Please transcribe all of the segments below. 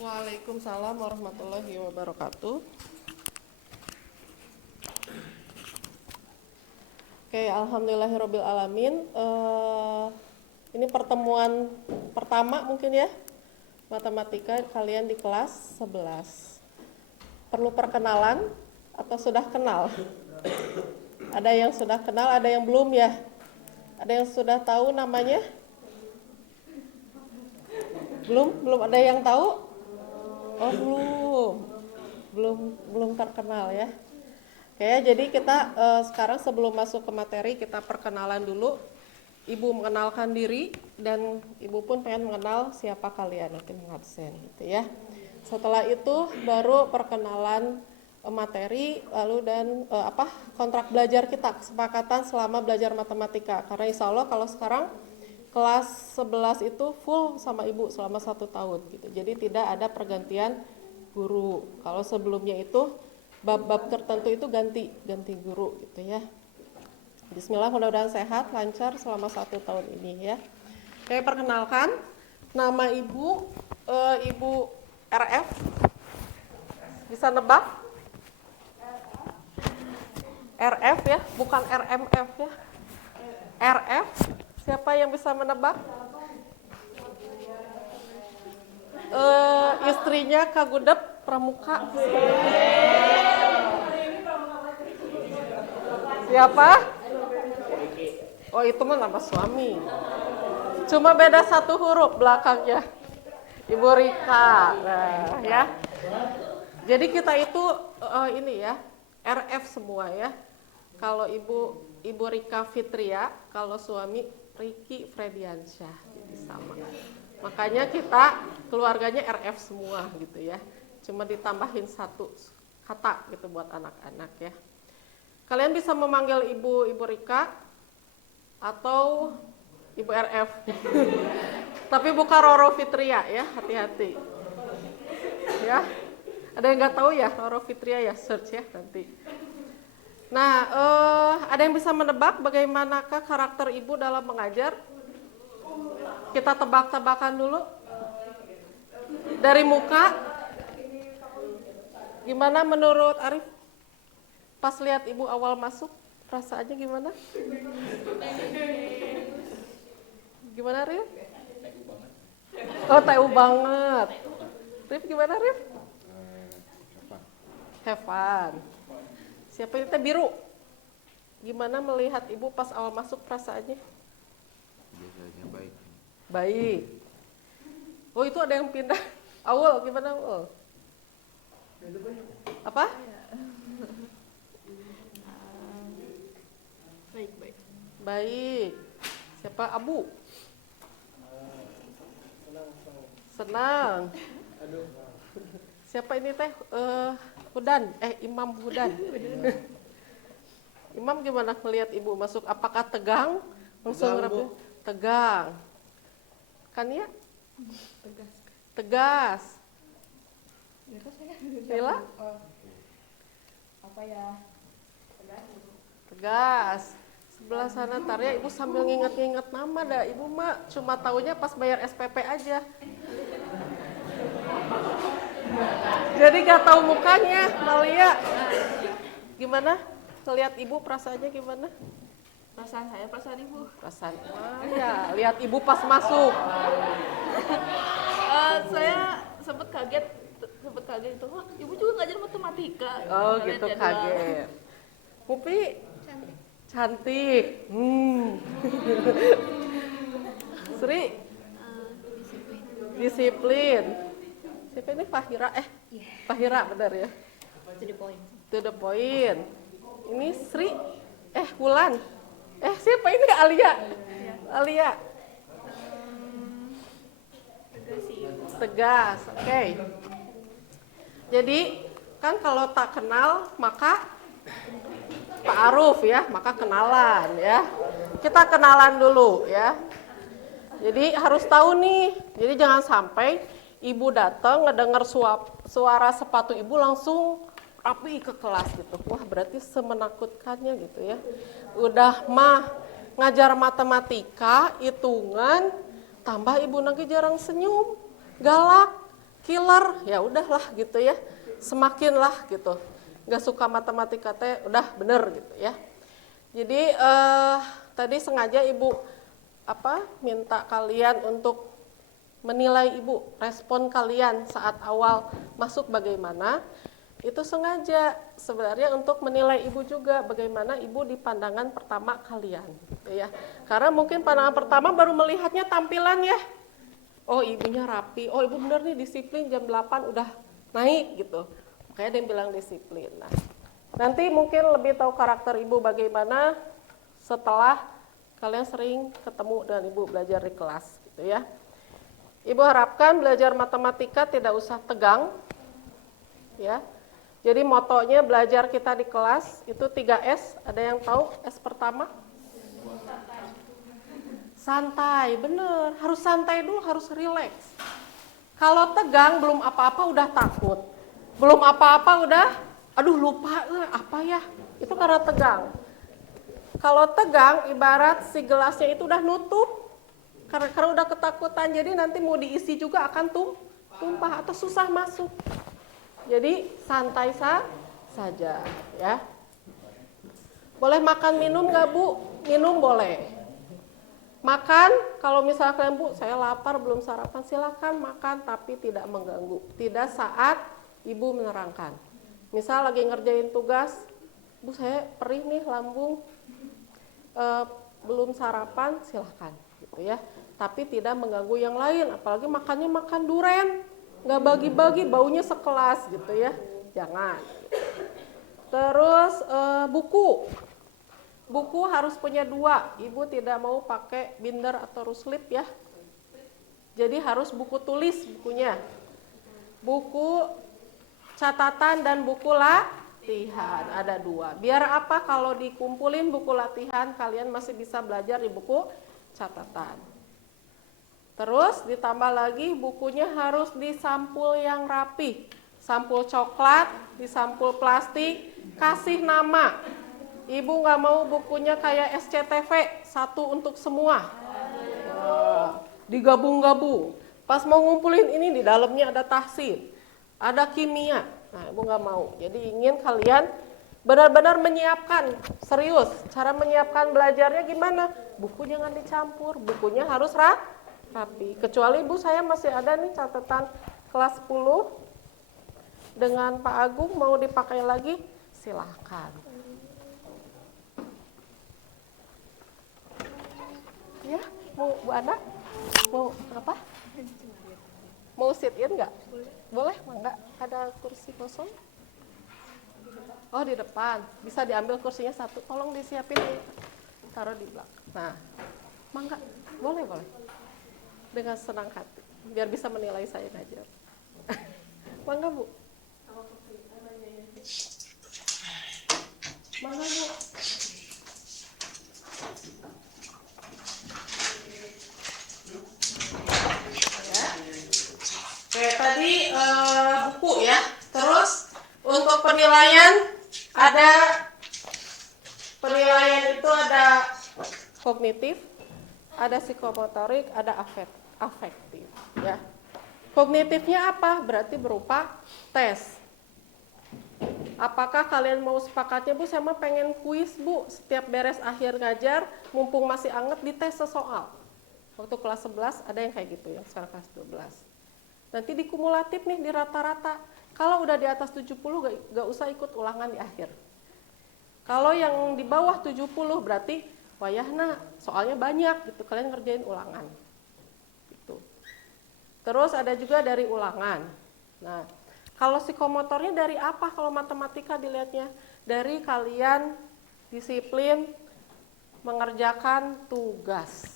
Waalaikumsalam warahmatullahi wabarakatuh. Oke, alhamdulillahirabbil alamin. Ini pertemuan pertama mungkin ya, matematika kalian di kelas 11. Perlu perkenalan atau sudah kenal? Ada yang sudah kenal, ada yang belum ya? Ada yang sudah tahu namanya? Belum ada yang tahu? Oh, belum terkenal ya. Oke, jadi kita sekarang sebelum masuk ke materi kita perkenalan dulu. Ibu mengenalkan diri dan ibu pun pengen mengenal siapa kalian nanti mengabsen gitu ya. Setelah itu baru perkenalan materi lalu dan kontrak belajar kita, kesepakatan selama belajar matematika. Karena insya Allah kalau sekarang kelas 11 itu full sama ibu selama 1 tahun gitu. Jadi tidak ada pergantian guru. Kalau sebelumnya itu bab-bab tertentu itu ganti guru gitu ya. Bismillah, mudah-mudahan sehat, lancar selama 1 tahun ini ya. Oke, perkenalkan nama ibu Ibu RF. Bisa nebak? RF ya, bukan RMF ya. RF. Siapa yang bisa menebak? Istrinya Kak Gudep Pramuka. Siapa? Oh, itu mah nama suami. Cuma beda 1 huruf belakangnya. Ibu Rika. Nah, ya. Jadi kita itu ini ya, RF semua ya. Kalau Ibu Rika Fitria, kalau suami Riki Frediansyah, jadi sama. Makanya kita keluarganya RF semua gitu ya. Cuma ditambahin 1 kata gitu buat anak-anak ya. Kalian bisa memanggil Ibu Rika atau Ibu RF. Tapi bukan Roro Fitria ya, hati-hati. Ya. Ada yang nggak tahu ya Roro Fitria ya, search ya nanti. Nah, ada yang bisa menebak bagaimanakah karakter ibu dalam mengajar? Kita tebak-tebakan dulu. Dari muka, gimana menurut Arif? Pas lihat ibu awal masuk, perasaannya gimana? Gimana Rif? Oh, TU banget. Rif gimana Rif? Have fun. Siapa itu biru? Gimana melihat ibu pas awal masuk perasaannya? Biasanya baik. Baik. Oh, itu ada yang pindah. Awal gimana Awal? Apa? Baik. Baik. Siapa? Abu? Senang. Siapa ini teh? Hudan. Imam Hudan. Imam gimana melihat ibu masuk? Apakah tegang? Langsung rapi? Tegang. Kania? Tegas. Mila? Apa ya? Tegas. Sebelah sana ntar ya, ibu sambil nginget-nginget nama dah. Ibu mah cuma taunya pas bayar SPP aja. Jadi gak tahu mukanya, Malia. Gimana? Lihat ibu perasaannya gimana? Perasaan saya, perasaan ibu. Perasaan ya, lihat ibu pas masuk. Saya sempat kaget itu. Oh, ibu juga ngajar matematika. Oh Kalian gitu, jadwal. kaget. Pupi cantik. Sri disiplin. Siapa ini Fahira? Fahira benar ya. To the point. Ini Sri. Wulan. Siapa ini Alia? Alia. Tegas. Oke. Jadi kan kalau tak kenal maka Pak Aruf ya, maka kenalan ya. Kita kenalan dulu ya. Jadi harus tahu nih. Jadi jangan sampai ibu datang ngedengar suara sepatu ibu langsung rapi ke kelas gitu. Wah, berarti semenakutkannya gitu ya. Udah mah ngajar matematika, hitungan, tambah ibu nanti jarang senyum, galak. killer, ya udahlah gitu ya. Semakinlah gitu. Nggak suka matematika teh udah bener gitu ya. Jadi tadi sengaja Ibu minta kalian untuk menilai Ibu, respon kalian saat awal masuk bagaimana. Itu sengaja sebenarnya untuk menilai Ibu juga bagaimana Ibu di pandangan pertama kalian gitu ya. Karena mungkin pandangan pertama baru melihatnya tampilan ya. Oh, ibunya rapi. Oh, Ibu bener nih disiplin jam 8 udah naik gitu. Makanya ada yang bilang disiplin. Nah, nanti mungkin lebih tahu karakter Ibu bagaimana setelah kalian sering ketemu dengan Ibu belajar di kelas gitu ya. Ibu harapkan belajar matematika tidak usah tegang ya. Jadi motonya belajar kita di kelas itu 3S. Ada yang tahu S pertama? Santai, bener. Harus santai dulu, harus rileks. Kalau tegang belum apa-apa udah takut. Belum apa-apa udah, aduh lupa apa ya. Itu karena tegang. Kalau tegang ibarat si gelasnya itu udah nutup. Karena udah ketakutan, jadi nanti mau diisi juga akan tumpah atau susah masuk. Jadi santai saja ya. Boleh makan minum nggak Bu? Minum boleh. Makan kalau misalnya kalian Bu, saya lapar belum sarapan, silakan makan tapi tidak mengganggu. Tidak saat Ibu menerangkan. Misal lagi ngerjain tugas, Bu saya perih nih lambung, belum sarapan, silakan gitu ya. Tapi tidak mengganggu yang lain, apalagi makannya makan duren. Nggak bagi-bagi, baunya sekelas gitu ya, jangan. Terus buku harus punya 2. Ibu tidak mau pakai binder atau ruslip ya. Jadi harus buku tulis bukunya. Buku catatan dan buku latihan ada 2. Biar apa? Kalau dikumpulin buku latihan kalian masih bisa belajar di buku catatan. Terus ditambah lagi bukunya harus disampul yang rapi. Sampul coklat, disampul plastik, kasih nama. Ibu nggak mau bukunya kayak SCTV, satu untuk semua. Digabung-gabung. Pas mau ngumpulin ini di dalamnya ada tahsin, ada kimia. Nah, Ibu nggak mau. Jadi ingin kalian benar-benar menyiapkan, serius. Cara menyiapkan belajarnya gimana? Buku jangan dicampur, bukunya harus rapi. Kecuali Bu saya masih ada nih catatan kelas 10 dengan Pak Agung mau dipakai lagi, silahkan. Ya, mau Bu Ana? Mau apa? Mau sit in nggak? Boleh, enggak? Ada kursi kosong? Oh, di depan. Bisa diambil kursinya 1. Tolong disiapin, taruh di belakang. Nah, mangga, boleh. Dengan senang hati, biar bisa menilai saya ngajar. Mangga Bu. Mangga Bu. Ya. Oke, tadi buku ya. Terus untuk penilaian itu ada kognitif, ada psikomotorik, ada afektif ya. Kognitifnya apa? Berarti berupa tes. Apakah kalian mau sepakatnya, Bu saya mah pengen kuis Bu, setiap beres akhir ngajar mumpung masih anget dites sesoal. Waktu kelas 11 ada yang kayak gitu ya, sekarang kelas 12. Nanti dikumulatif nih di rata-rata. Kalau udah di atas 70 gak usah ikut ulangan di akhir. Kalau yang di bawah 70 berarti wayahna soalnya banyak gitu, kalian ngerjain ulangan. Gitu. Terus ada juga dari ulangan. Nah, kalau psikomotornya dari apa? Kalau matematika dilihatnya dari kalian disiplin mengerjakan tugas.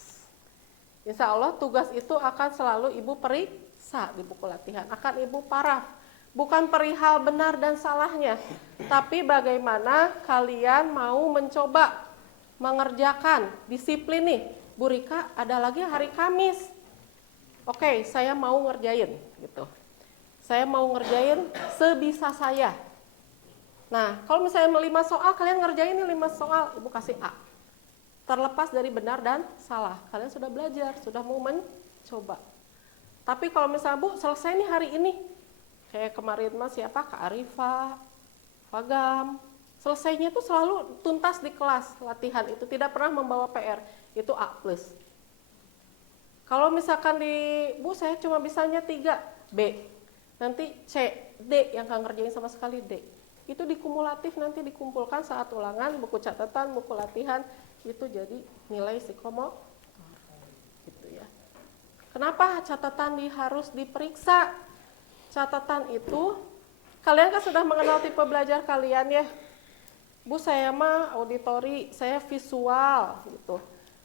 Insya Allah tugas itu akan selalu Ibu periksa di buku latihan, akan Ibu paraf. Bukan perihal benar dan salahnya, tapi bagaimana kalian mau mencoba mengerjakan disiplin nih. Bu Rika, ada lagi hari Kamis. Oke, saya mau ngerjain gitu. Saya mau ngerjain sebisa saya. Nah, kalau misalnya 5 soal, kalian ngerjain nih 5 soal, Ibu kasih A. Terlepas dari benar dan salah, kalian sudah belajar, sudah mau mencoba. Tapi kalau misalnya Bu selesai nih hari ini, kayak kemarin Mas siapa, Kak Arifa, Fagam, selesainya itu selalu tuntas di kelas latihan itu, tidak pernah membawa PR, itu A+. Kalau misalkan di Bu saya cuma bisanya 3, B. Nanti C, D yang nggak ngerjain sama sekali D. Itu dikumulatif nanti dikumpulkan saat ulangan, buku catatan, buku latihan, itu jadi nilai psikomotor. Gitu ya. Kenapa catatan harus diperiksa? Catatan itu, kalian kan sudah mengenal tipe belajar kalian ya. Bu saya mah auditori, saya visual gitu.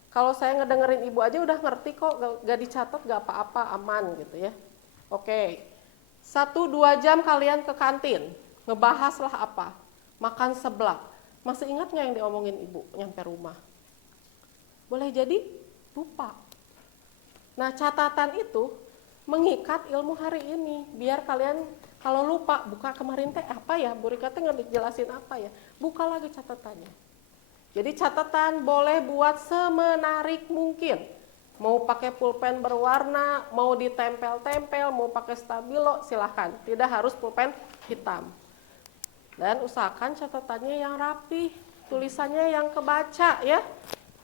Kalau saya ngedengerin ibu aja udah ngerti kok, gak dicatat gak apa-apa, aman gitu ya. Oke, 1-2 jam kalian ke kantin, ngebahaslah apa, makan seblak. Masih ingat gak yang diomongin ibu nyampe rumah? Boleh jadi lupa. Nah catatan itu mengikat ilmu hari ini, biar kalian kalau lupa, buka kemarin teh apa ya, Bu Rika teh ngejelasin apa ya, buka lagi catatannya. Jadi catatan boleh buat semenarik mungkin. Mau pakai pulpen berwarna, mau ditempel-tempel, mau pakai stabilo, silahkan. Tidak harus pulpen hitam. Dan usahakan catatannya yang rapi, tulisannya yang kebaca ya.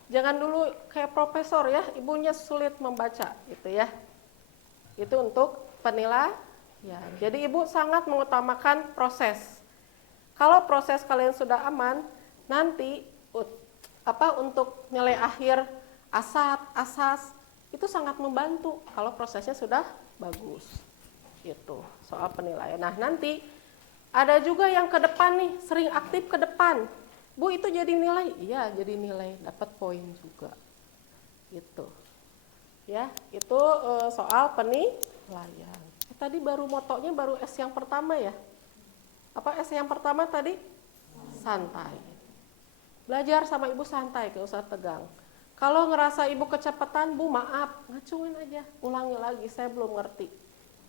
Jangan dulu kayak profesor ya, ibunya sulit membaca gitu ya. Itu untuk penilaian. Jadi ibu sangat mengutamakan proses. Kalau proses kalian sudah aman, nanti untuk nilai akhir asas itu sangat membantu kalau prosesnya sudah bagus. Itu soal penilaian. Nah, nanti ada juga yang ke depan nih, sering aktif ke depan. Bu, itu jadi nilai? Iya, jadi nilai, dapat poin juga. Itu. Ya, itu soal penilaian. Tadi baru motonya baru S yang pertama ya. Apa S yang pertama tadi? Santai. Belajar sama ibu santai, gak usah tegang. Kalau ngerasa ibu kecepatan, Bu maaf, ngacuin aja, ulangi lagi, saya belum ngerti.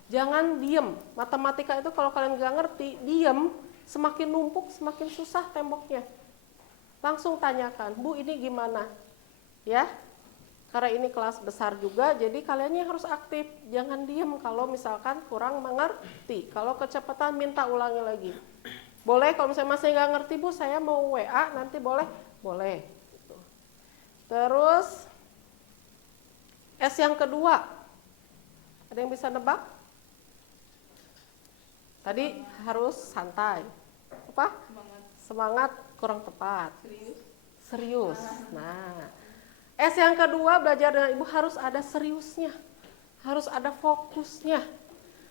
Jangan diem, matematika itu kalau kalian gak ngerti, diem, semakin numpuk, semakin susah temboknya. Langsung tanyakan, Bu ini gimana? Ya, karena ini kelas besar juga, jadi kalian yang harus aktif. Jangan diem kalau misalkan kurang mengerti. Kalau kecepatan minta ulangi lagi. Boleh kalau misalnya masih nggak ngerti Bu, saya mau WA nanti boleh? Boleh. Gitu. Terus S yang kedua, ada yang bisa nebak? Tadi harus santai. Apa? Semangat kurang tepat. Serius. Nah, S yang kedua belajar dengan ibu harus ada seriusnya, harus ada fokusnya.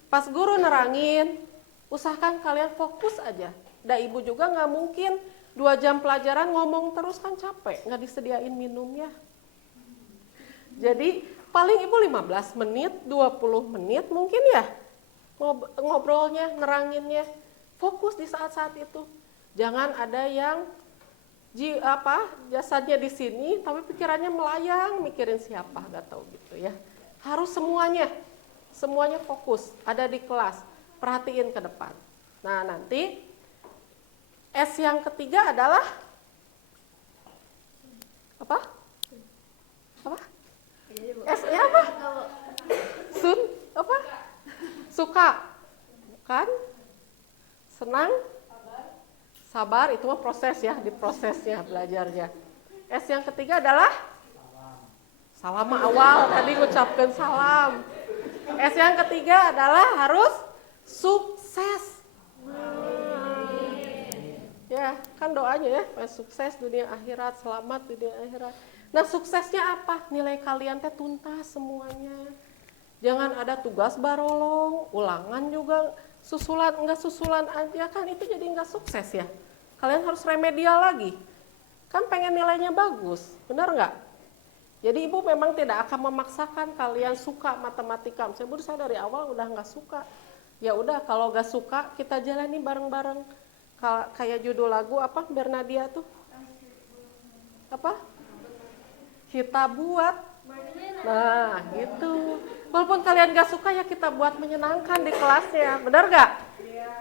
Pas guru nerangin, usahakan kalian fokus aja. Dan ibu juga nggak mungkin 2 jam pelajaran ngomong terus, kan capek, nggak disediain minumnya. Jadi paling ibu 15 menit, 20 menit mungkin ya ngobrolnya, neranginnya. Fokus di saat-saat itu. Jangan ada yang jasadnya di sini tapi pikirannya melayang mikirin siapa, nggak tahu gitu ya. Harus semuanya fokus, ada di kelas, perhatiin ke depan. Nah nanti S yang ketiga adalah apa? S-nya apa? Sun? Apa? Suka? Bukan? Senang? Sabar, itu mah proses ya, di prosesnya belajarnya. S yang ketiga adalah salam awal, tadi ngucapkan salam. S yang ketiga adalah harus sukses. Ya, kan doanya ya, sukses dunia akhirat, selamat dunia akhirat. Nah, suksesnya apa? Nilai kalian teh tuntas semuanya. Jangan ada tugas barolong, ulangan juga susulan, enggak susulan aja, kan itu jadi enggak sukses ya. Kalian harus remedial lagi. Kan pengen nilainya bagus, benar enggak? Jadi ibu memang tidak akan memaksakan kalian suka matematika. Saya dari awal udah enggak suka. Ya udah, kalau enggak suka kita jalani bareng-bareng. Kayak judul lagu apa Bernadia tuh? Apa? Kita buat. Nah, gitu. Walaupun kalian gak suka ya kita buat menyenangkan di kelasnya. Benar gak?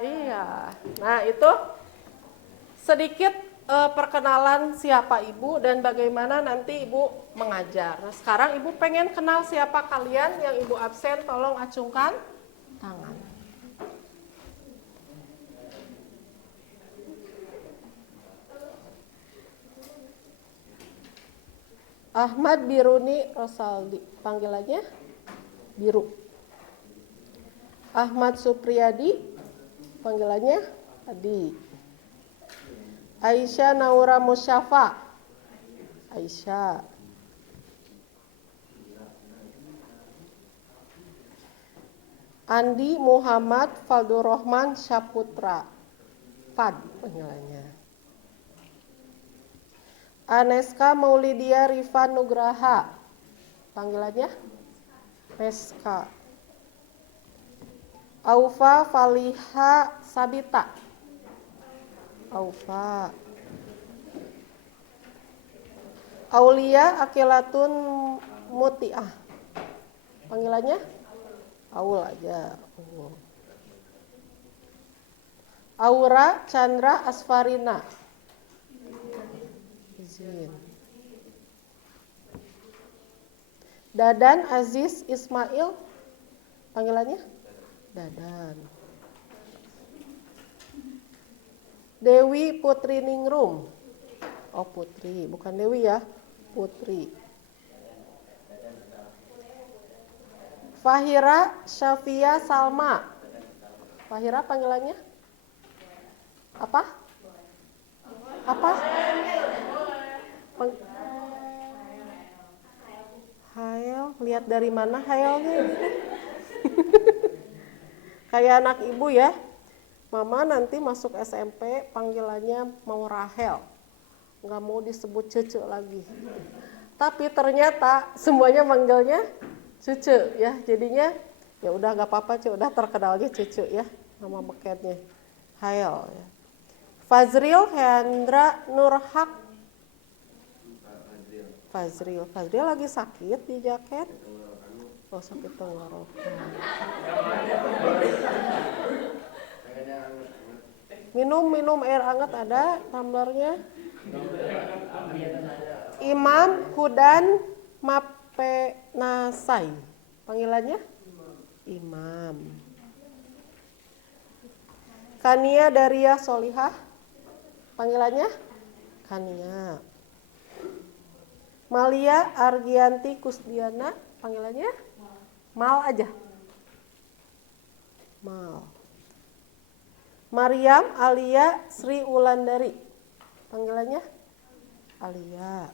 Iya. Nah, itu sedikit perkenalan siapa ibu dan bagaimana nanti ibu mengajar. Nah, sekarang ibu pengen kenal siapa kalian yang ibu absen, tolong acungkan tangan. Ahmad Biruni Rosaldi, panggilannya Biru. Ahmad Supriyadi, panggilannya Adi. Aisyah Naura Musyafa, Aisyah. Andi Muhammad Faldurrahman Syaputra, Fad panggilannya. Aneska Maulidia Rifan Nugraha, panggilannya Neska. Aufa Faliha Sabita, Aufa. Aulia Akilatun Mutiah, panggilannya Aul aja. Aura Chandra Asfarina, izin. Dadan Aziz Ismail, panggilannya Dadan. Dewi Putri Ningrum, oh Putri, bukan Dewi ya, Putri. Fahira Syafia Salma, Fahira panggilannya apa? Apa? Hael, lihat dari mana Haelnya? Kayak anak ibu ya. Mama nanti masuk SMP panggilannya mau Rahel. Nggak mau disebut Cece lagi. Tapi ternyata semuanya manggilnya Cece ya. Jadinya ya udah nggak apa-apa, udah terkenalnya Cece ya nama bekennya. Hael ya. Fazril Hendra Nurhak. Fazril lagi sakit di jaket. Oh, sakit tenggorokan. Minum air hangat ada tumblernya. Imam Hudan Mapenasai, panggilannya Imam. Kania Daria Solihah, panggilannya Kania. Malia Argianti Kusdiana, panggilannya Mal aja. Mal. Mariam Alia Sri Wulandari, panggilannya Alia.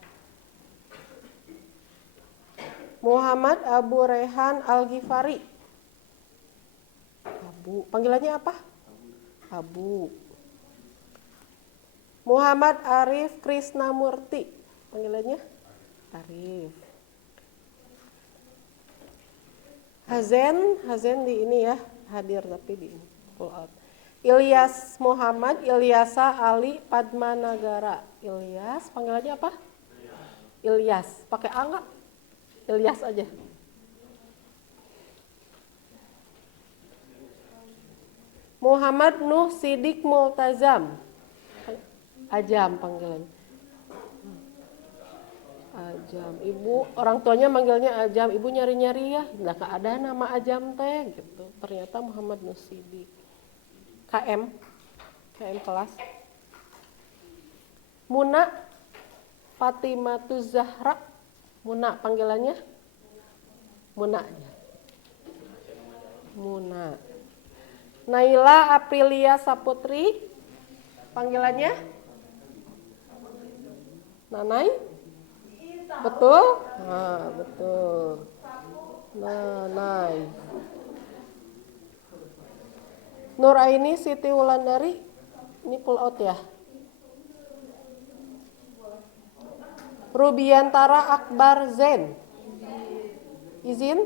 Muhammad Abu Rehan Al-Ghifari, Abu, panggilannya apa? Abu. Muhammad Arif Krisnamurti, panggilannya Arif. Hazen di ini ya, hadir tapi di ini, pull out. Ilyas Muhammad Ilyasa Ali Padmanagara, Ilyas, panggilannya apa? Ilyas, pakai A enggak? Ilyas aja. Muhammad Nuh Sidik Multazam, Ajam panggilan. Ajam, ibu orang tuanya manggilnya Ajam, ibu nyari-nyari ya, nggak ada nama Ajam teh gitu. Ternyata Muhammad Nuh Sidik. KM kelas. Muna Fatimatu Zahra, Muna panggilannya Muna aja. Muna. Naila Aprilia Saputri, panggilannya Nanai. Betul? Nah, betul. Nanai. Nuraini Siti Wulandari, ini pull out ya. Rubiantara Akbar Zen, izin.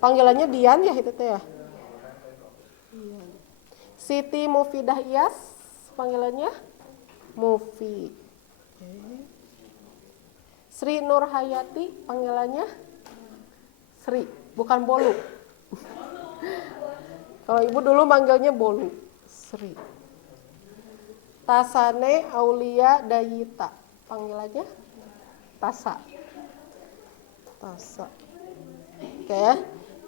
Panggilannya Dian ya itu teh ya. Siti Mufidah Iyas, panggilannya Mufi. Sri Nur Hayati, panggilannya Sri, bukan Bolu. Kalau ibu dulu manggilnya Bolu, Sri. Tasane Aulia Dayita. Panggilannya Tasa. Tasa. Oke ya.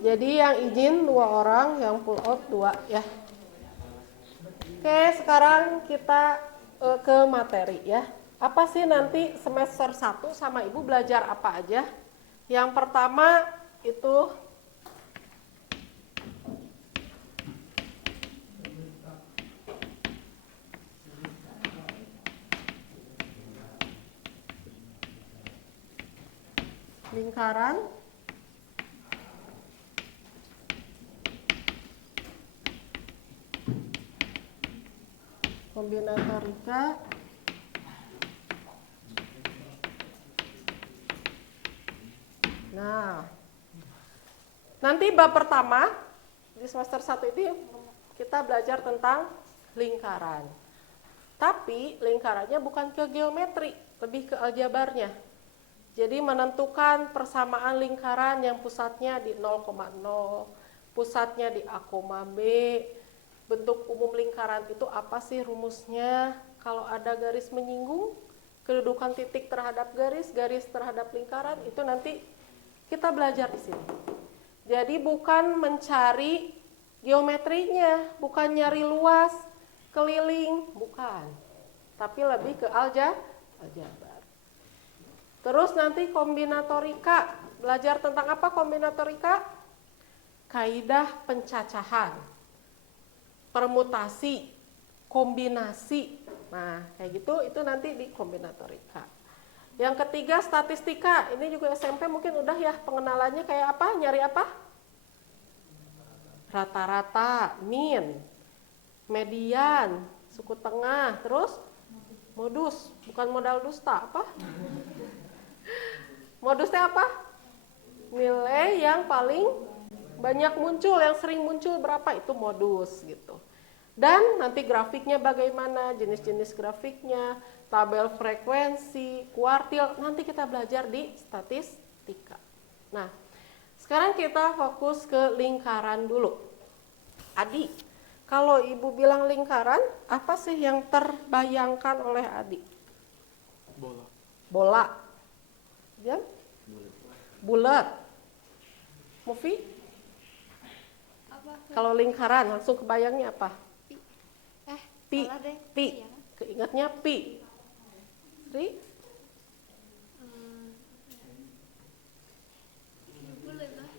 Jadi yang izin 2 orang, yang pull out 2 ya. Oke, sekarang kita ke materi ya. Apa sih nanti semester 1 sama Ibu belajar apa aja? Yang pertama itu lingkaran, kombinatorika, nah nanti bab pertama di semester 1 ini kita belajar tentang lingkaran, tapi lingkarannya bukan ke geometri, lebih ke aljabarnya. Jadi menentukan persamaan lingkaran yang pusatnya di 0,0, pusatnya di A, B, bentuk umum lingkaran itu apa sih rumusnya, kalau ada garis menyinggung, kedudukan titik terhadap garis, garis terhadap lingkaran, itu nanti kita belajar di sini. Jadi bukan mencari geometrinya, bukan nyari luas, keliling, bukan. Tapi lebih ke aljabar. Terus nanti kombinatorika, belajar tentang apa kombinatorika? Kaidah pencacahan, permutasi, kombinasi. Nah, kayak gitu itu nanti di kombinatorika. Yang ketiga statistika, ini juga SMP mungkin udah ya pengenalannya kayak apa, nyari apa? Rata-rata, min, median, suku tengah, terus modus, bukan modal dusta, apa? Modusnya apa? Nilai yang paling banyak muncul, yang sering muncul berapa, itu modus gitu. Dan nanti grafiknya bagaimana, jenis-jenis grafiknya, tabel frekuensi, kuartil, nanti kita belajar di statistika. Nah, sekarang kita fokus ke lingkaran dulu. Adi, kalau Ibu bilang lingkaran, apa sih yang terbayangkan oleh Adi? Bola. Ya? Bulat. Mufi? Kalau lingkaran langsung kebayangnya apa? Pi. Pi. Keingatnya pi. Ri?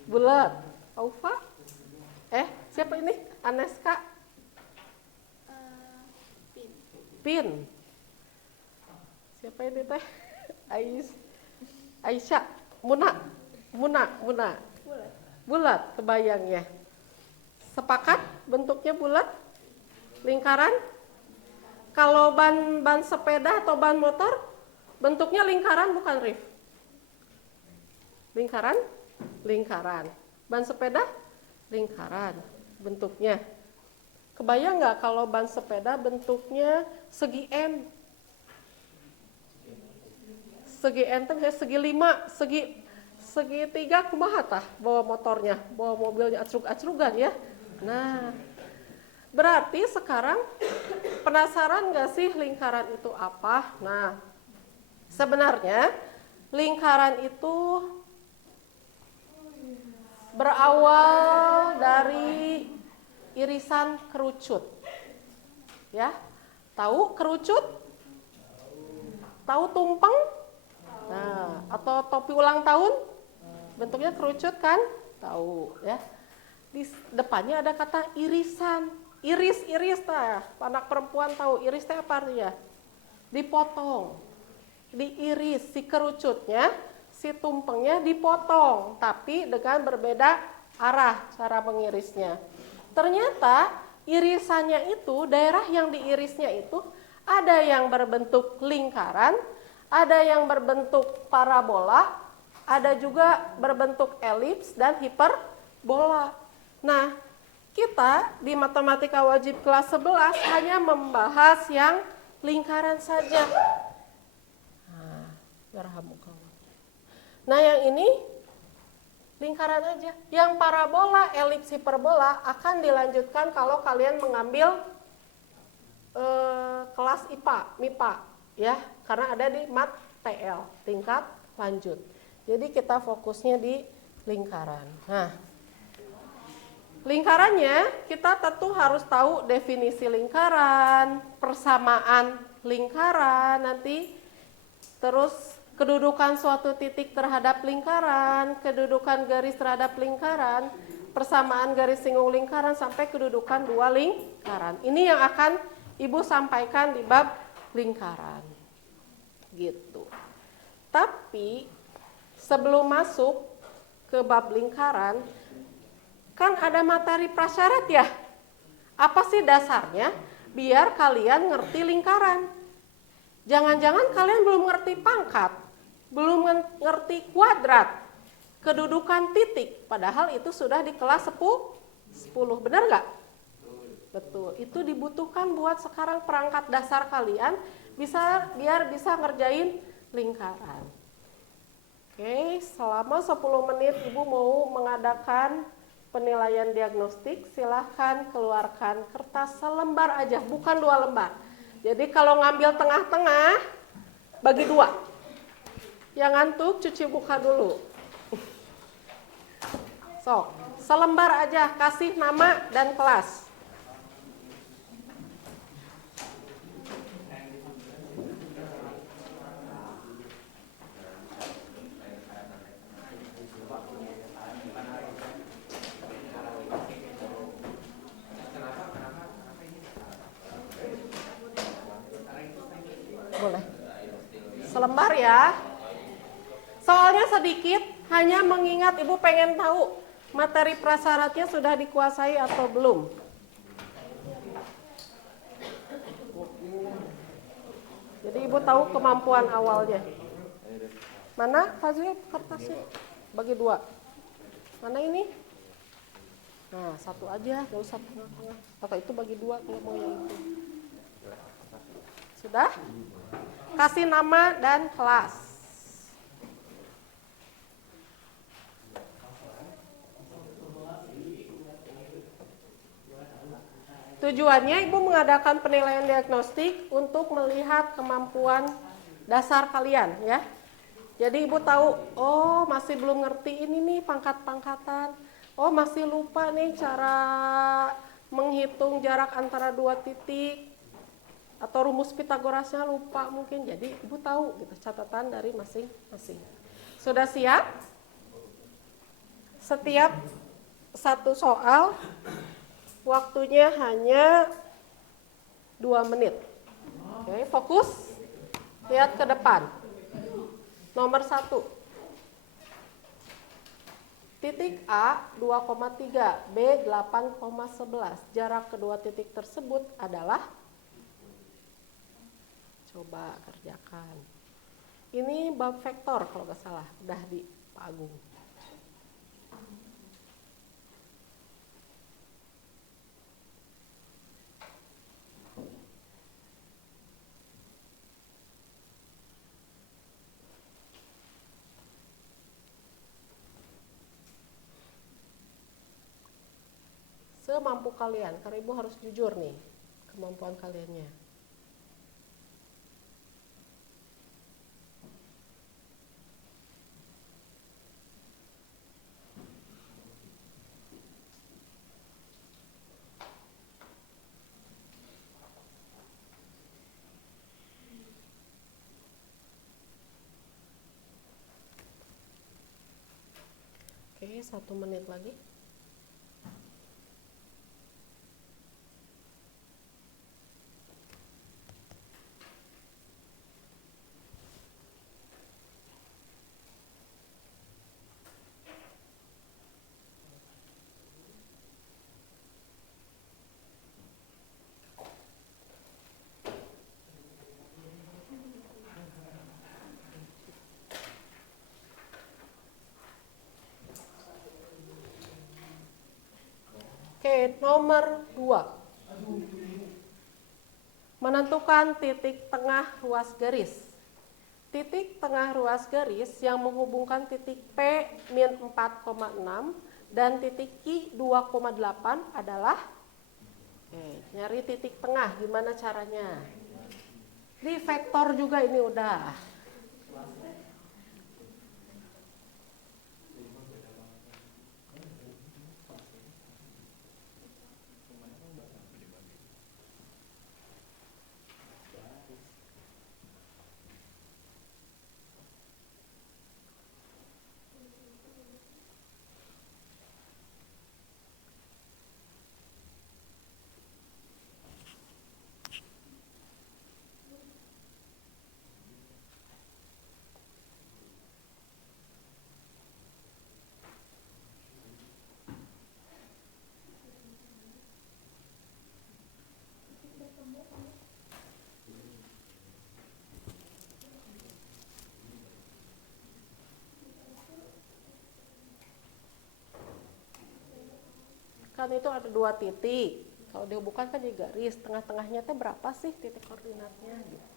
Bulat. Aufa? Siapa ini? Aneska? Pin. Siapa ini teh? Aisyah. Muna. Bulat kebayangnya. Sepakat bentuknya bulat? Lingkaran? Kalau ban sepeda atau ban motor bentuknya lingkaran bukan, Rif? Lingkaran. Ban sepeda lingkaran bentuknya. Kebayang nggak kalau ban sepeda bentuknya segi N? Segi N itu segi 5, segi 3 kumaha tah bawa motornya, bawa mobilnya acrug-acrugan ya. Nah, berarti sekarang penasaran nggak sih lingkaran itu apa? Nah, sebenarnya lingkaran itu berawal dari irisan kerucut. Ya, tahu kerucut? Tahu tumpeng? Nah, atau topi ulang tahun? Bentuknya kerucut kan? Tahu ya. Di depannya ada kata irisan. Iris tah. Anak perempuan tahu iris teh apa artinya? Dipotong. Diiris si kerucutnya, si tumpengnya dipotong, tapi dengan berbeda arah cara mengirisnya. Ternyata irisannya itu, daerah yang diirisnya itu ada yang berbentuk lingkaran, ada yang berbentuk parabola, ada juga berbentuk elips dan hiperbola. Nah, kita di matematika wajib kelas 11 hanya membahas yang lingkaran saja. Nah, yang ini lingkaran aja. Yang parabola, elips, hiperbola akan dilanjutkan kalau kalian mengambil kelas IPA, MIPA ya, karena ada di mat TL, tingkat lanjut. Jadi kita fokusnya di lingkaran. Nah, lingkarannya kita tentu harus tahu definisi lingkaran, persamaan lingkaran nanti, terus kedudukan suatu titik terhadap lingkaran, kedudukan garis terhadap lingkaran, persamaan garis singgung lingkaran, sampai kedudukan dua lingkaran. Ini yang akan Ibu sampaikan di bab lingkaran. Gitu. Tapi sebelum masuk ke bab lingkaran, kan ada materi prasyarat ya. Apa sih dasarnya? Biar kalian ngerti lingkaran. Jangan-jangan kalian belum ngerti pangkat, belum ngerti kuadrat, kedudukan titik, padahal itu sudah di kelas 10, benar nggak? Betul, itu dibutuhkan buat sekarang perangkat dasar kalian biar bisa ngerjain lingkaran. Oke, selama 10 menit Ibu mau mengadakan penilaian diagnostik, silahkan keluarkan kertas selembar aja, bukan 2 lembar. Jadi kalau ngambil tengah-tengah, bagi 2. Yang ngantuk cuci muka dulu. Sok, selembar aja, kasih nama dan kelas. Boleh. Selembar ya. Soalnya sedikit, hanya mengingat Ibu pengen tahu materi prasyaratnya sudah dikuasai atau belum. Jadi Ibu tahu kemampuan awalnya. Mana Fazil kertasnya? Bagi 2. Mana ini? Nah, 1 aja, gak usah tengah-tengah. Atau itu bagi 2 kalau mau yang itu. Sudah? Kasih nama dan kelas. Tujuannya Ibu mengadakan penilaian diagnostik untuk melihat kemampuan dasar kalian ya. Jadi Ibu tahu, oh masih belum ngerti ini nih pangkat-pangkatan. Oh masih lupa nih cara menghitung jarak antara 2 titik. Atau rumus Pitagorasnya lupa mungkin. Jadi Ibu tahu gitu catatan dari masing-masing. Sudah siap? Setiap satu soal waktunya hanya 2 menit. Oke, fokus. Lihat ke depan. Nomor 1. Titik A 2,3, B 8,11. Jarak kedua titik tersebut adalah, coba kerjakan. Ini bab vektor kalau nggak salah, udah di Pak Agung. Semampu kalian, karena Ibu harus jujur nih kemampuan kaliannya. Oke, 1 menit lagi. Oke, nomor 2. Menentukan titik tengah ruas garis. Titik tengah ruas garis yang menghubungkan titik P min 4,6 dan titik Q 2,8 adalah Oke, nyari titik tengah gimana caranya? Di vektor juga ini udah. Kan itu ada 2 titik. Kalau dihubungkan kan jadi garis, tengah-tengahnya teh berapa sih titik koordinatnya gitu.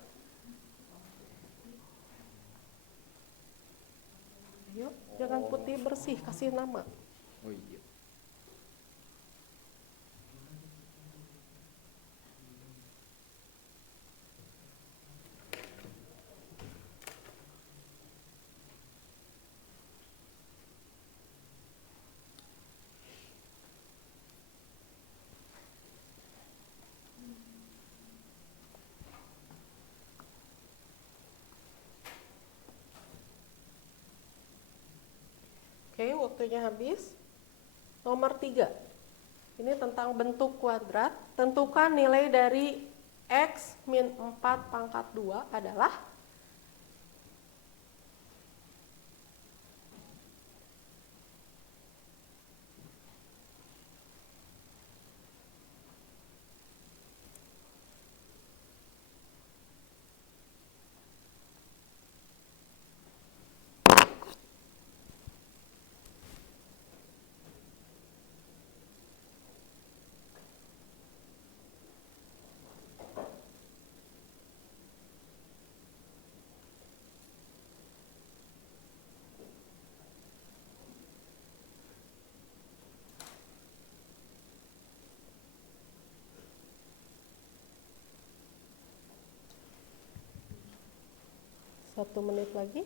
Yuk, jangan putih bersih, kasih nama. Oh iya. Oke, waktunya habis. Nomor 3. Ini tentang bentuk kuadrat. Tentukan nilai dari X min 4 pangkat 2 adalah Satu menit lagi.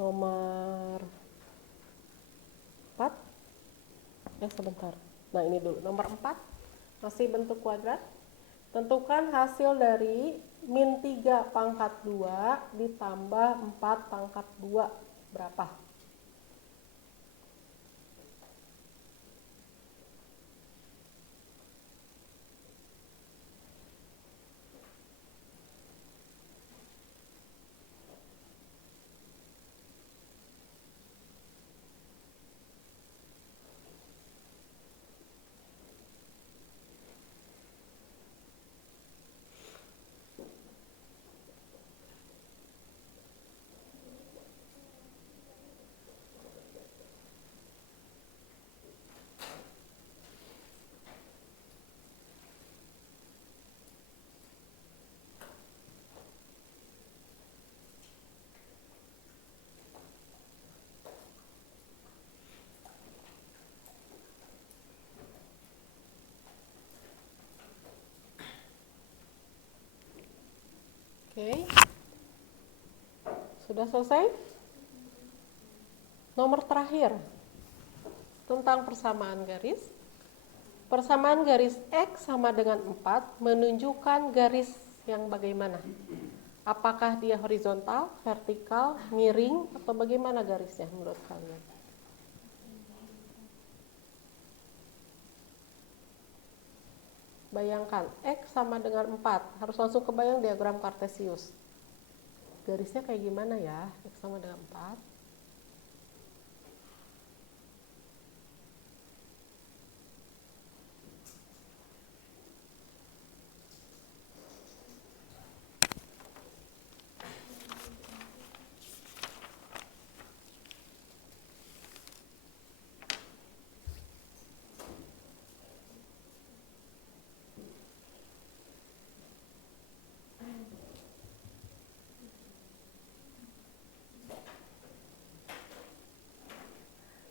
Nomor 4. Sebentar. Nah, ini dulu. Nomor 4. Masih bentuk kuadrat. Tentukan hasil dari min 3 pangkat 2 ditambah 4 pangkat 2. Berapa? Oke. Sudah selesai? Nomor terakhir. Tentang persamaan garis. Persamaan garis X sama dengan 4 menunjukkan garis yang bagaimana? Apakah dia horizontal, vertikal, miring, atau bagaimana garisnya menurut kalian? Bayangkan, X sama dengan 4. Harus langsung kebayang diagram Kartesius. Garisnya kayak gimana ya? X sama dengan 4.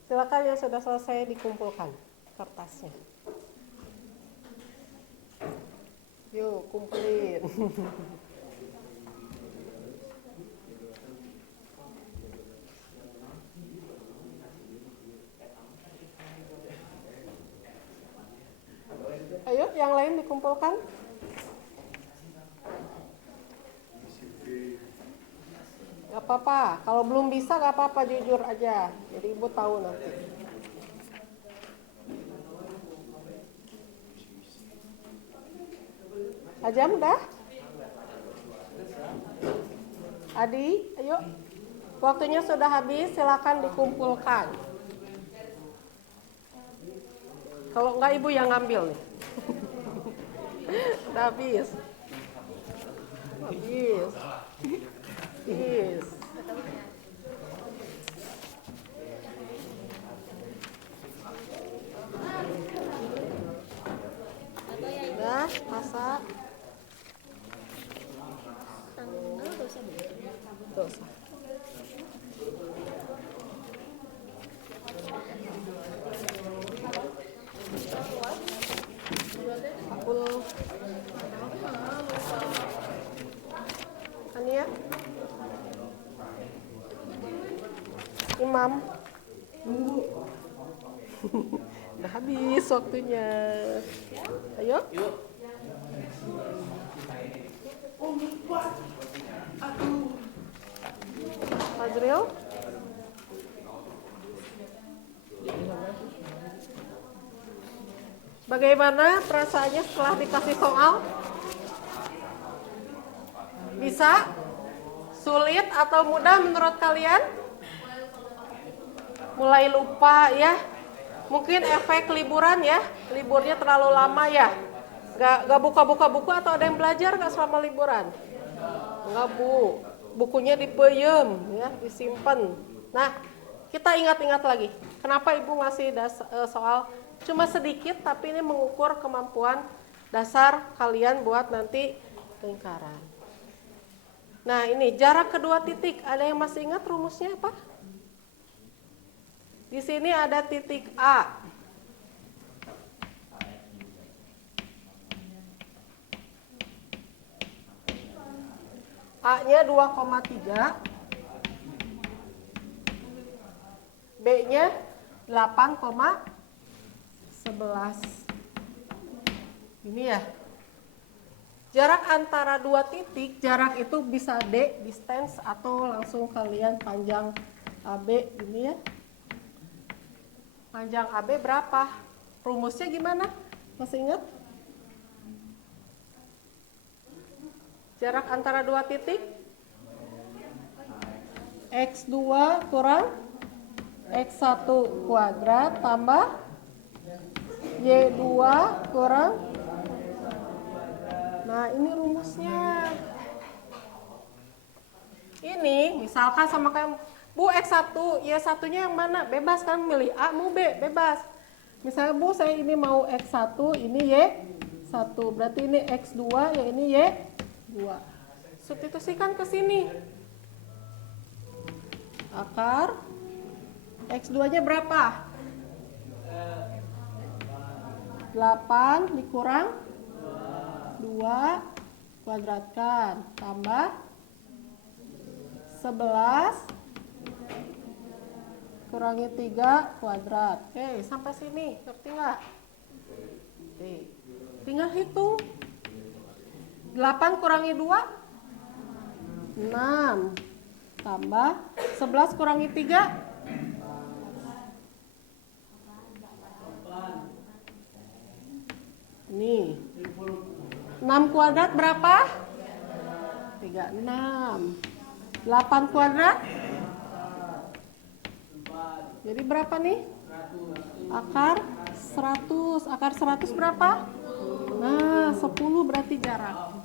Silakan yang sudah selesai dikumpulkan kertasnya. Yuk, kumpulin. Ayo, yang lain dikumpulkan. Gak apa-apa, kalau belum bisa gak apa-apa, jujur aja. Jadi ibu tahu nanti. Ajam udah? Adi, ayo. Waktunya sudah habis, silakan dikumpulkan. Kalau enggak ibu yang ngambil nih. Udah habis. Habis. Habis. Udah, masak. Dosa. Akul. Ania. Imam. Udah habis waktunya. Ayo. Fazril. Bagaimana perasaannya setelah dikasih soal? Bisa? Sulit atau mudah menurut kalian? Mulai lupa ya. Mungkin efek liburan ya. Liburnya terlalu lama ya. Gak buka-buka buku atau ada yang belajar gak selama liburan? Enggak bu. Bukunya dipeyem ya, disimpan. Nah, kita ingat-ingat lagi. Kenapa ibu ngasih soal cuma sedikit, tapi ini mengukur kemampuan dasar kalian buat nanti lingkaran. Nah, ini jarak kedua titik. Ada yang masih ingat rumusnya apa? Di sini ada titik A. A-nya 2,3. B-nya 8,11. Ini ya. Jarak antara dua titik, jarak itu bisa D, distance, atau langsung kalian panjang AB ini ya. Panjang AB berapa? Rumusnya gimana? Masih ingat? Jarak antara dua titik? X2 kurang X1 kuadrat tambah Y2 kurang. Nah, ini rumusnya. Ini misalkan sama kayak Bu X1, Y1-nya yang mana? Bebas kan milih A mau B, bebas. Misalnya Bu saya ini mau X1, ini Y1. Berarti ini X2, yang ini Y2. Substitusikan ke sini. Akar X2-nya berapa? 8 dikurang 2 kuadratkan tambah 11 kurangi 3 kuadrat. Oke, sampai sini ngerti nggak? Oke, tinggal hitung. 8 kurangi 2 6 tambah 11 kurangi 3 nih 6 kuadrat berapa? 36. 8 kuadrat? Jadi berapa nih? Akar 100. Akar 100 berapa? Nah, 10 berarti jarak.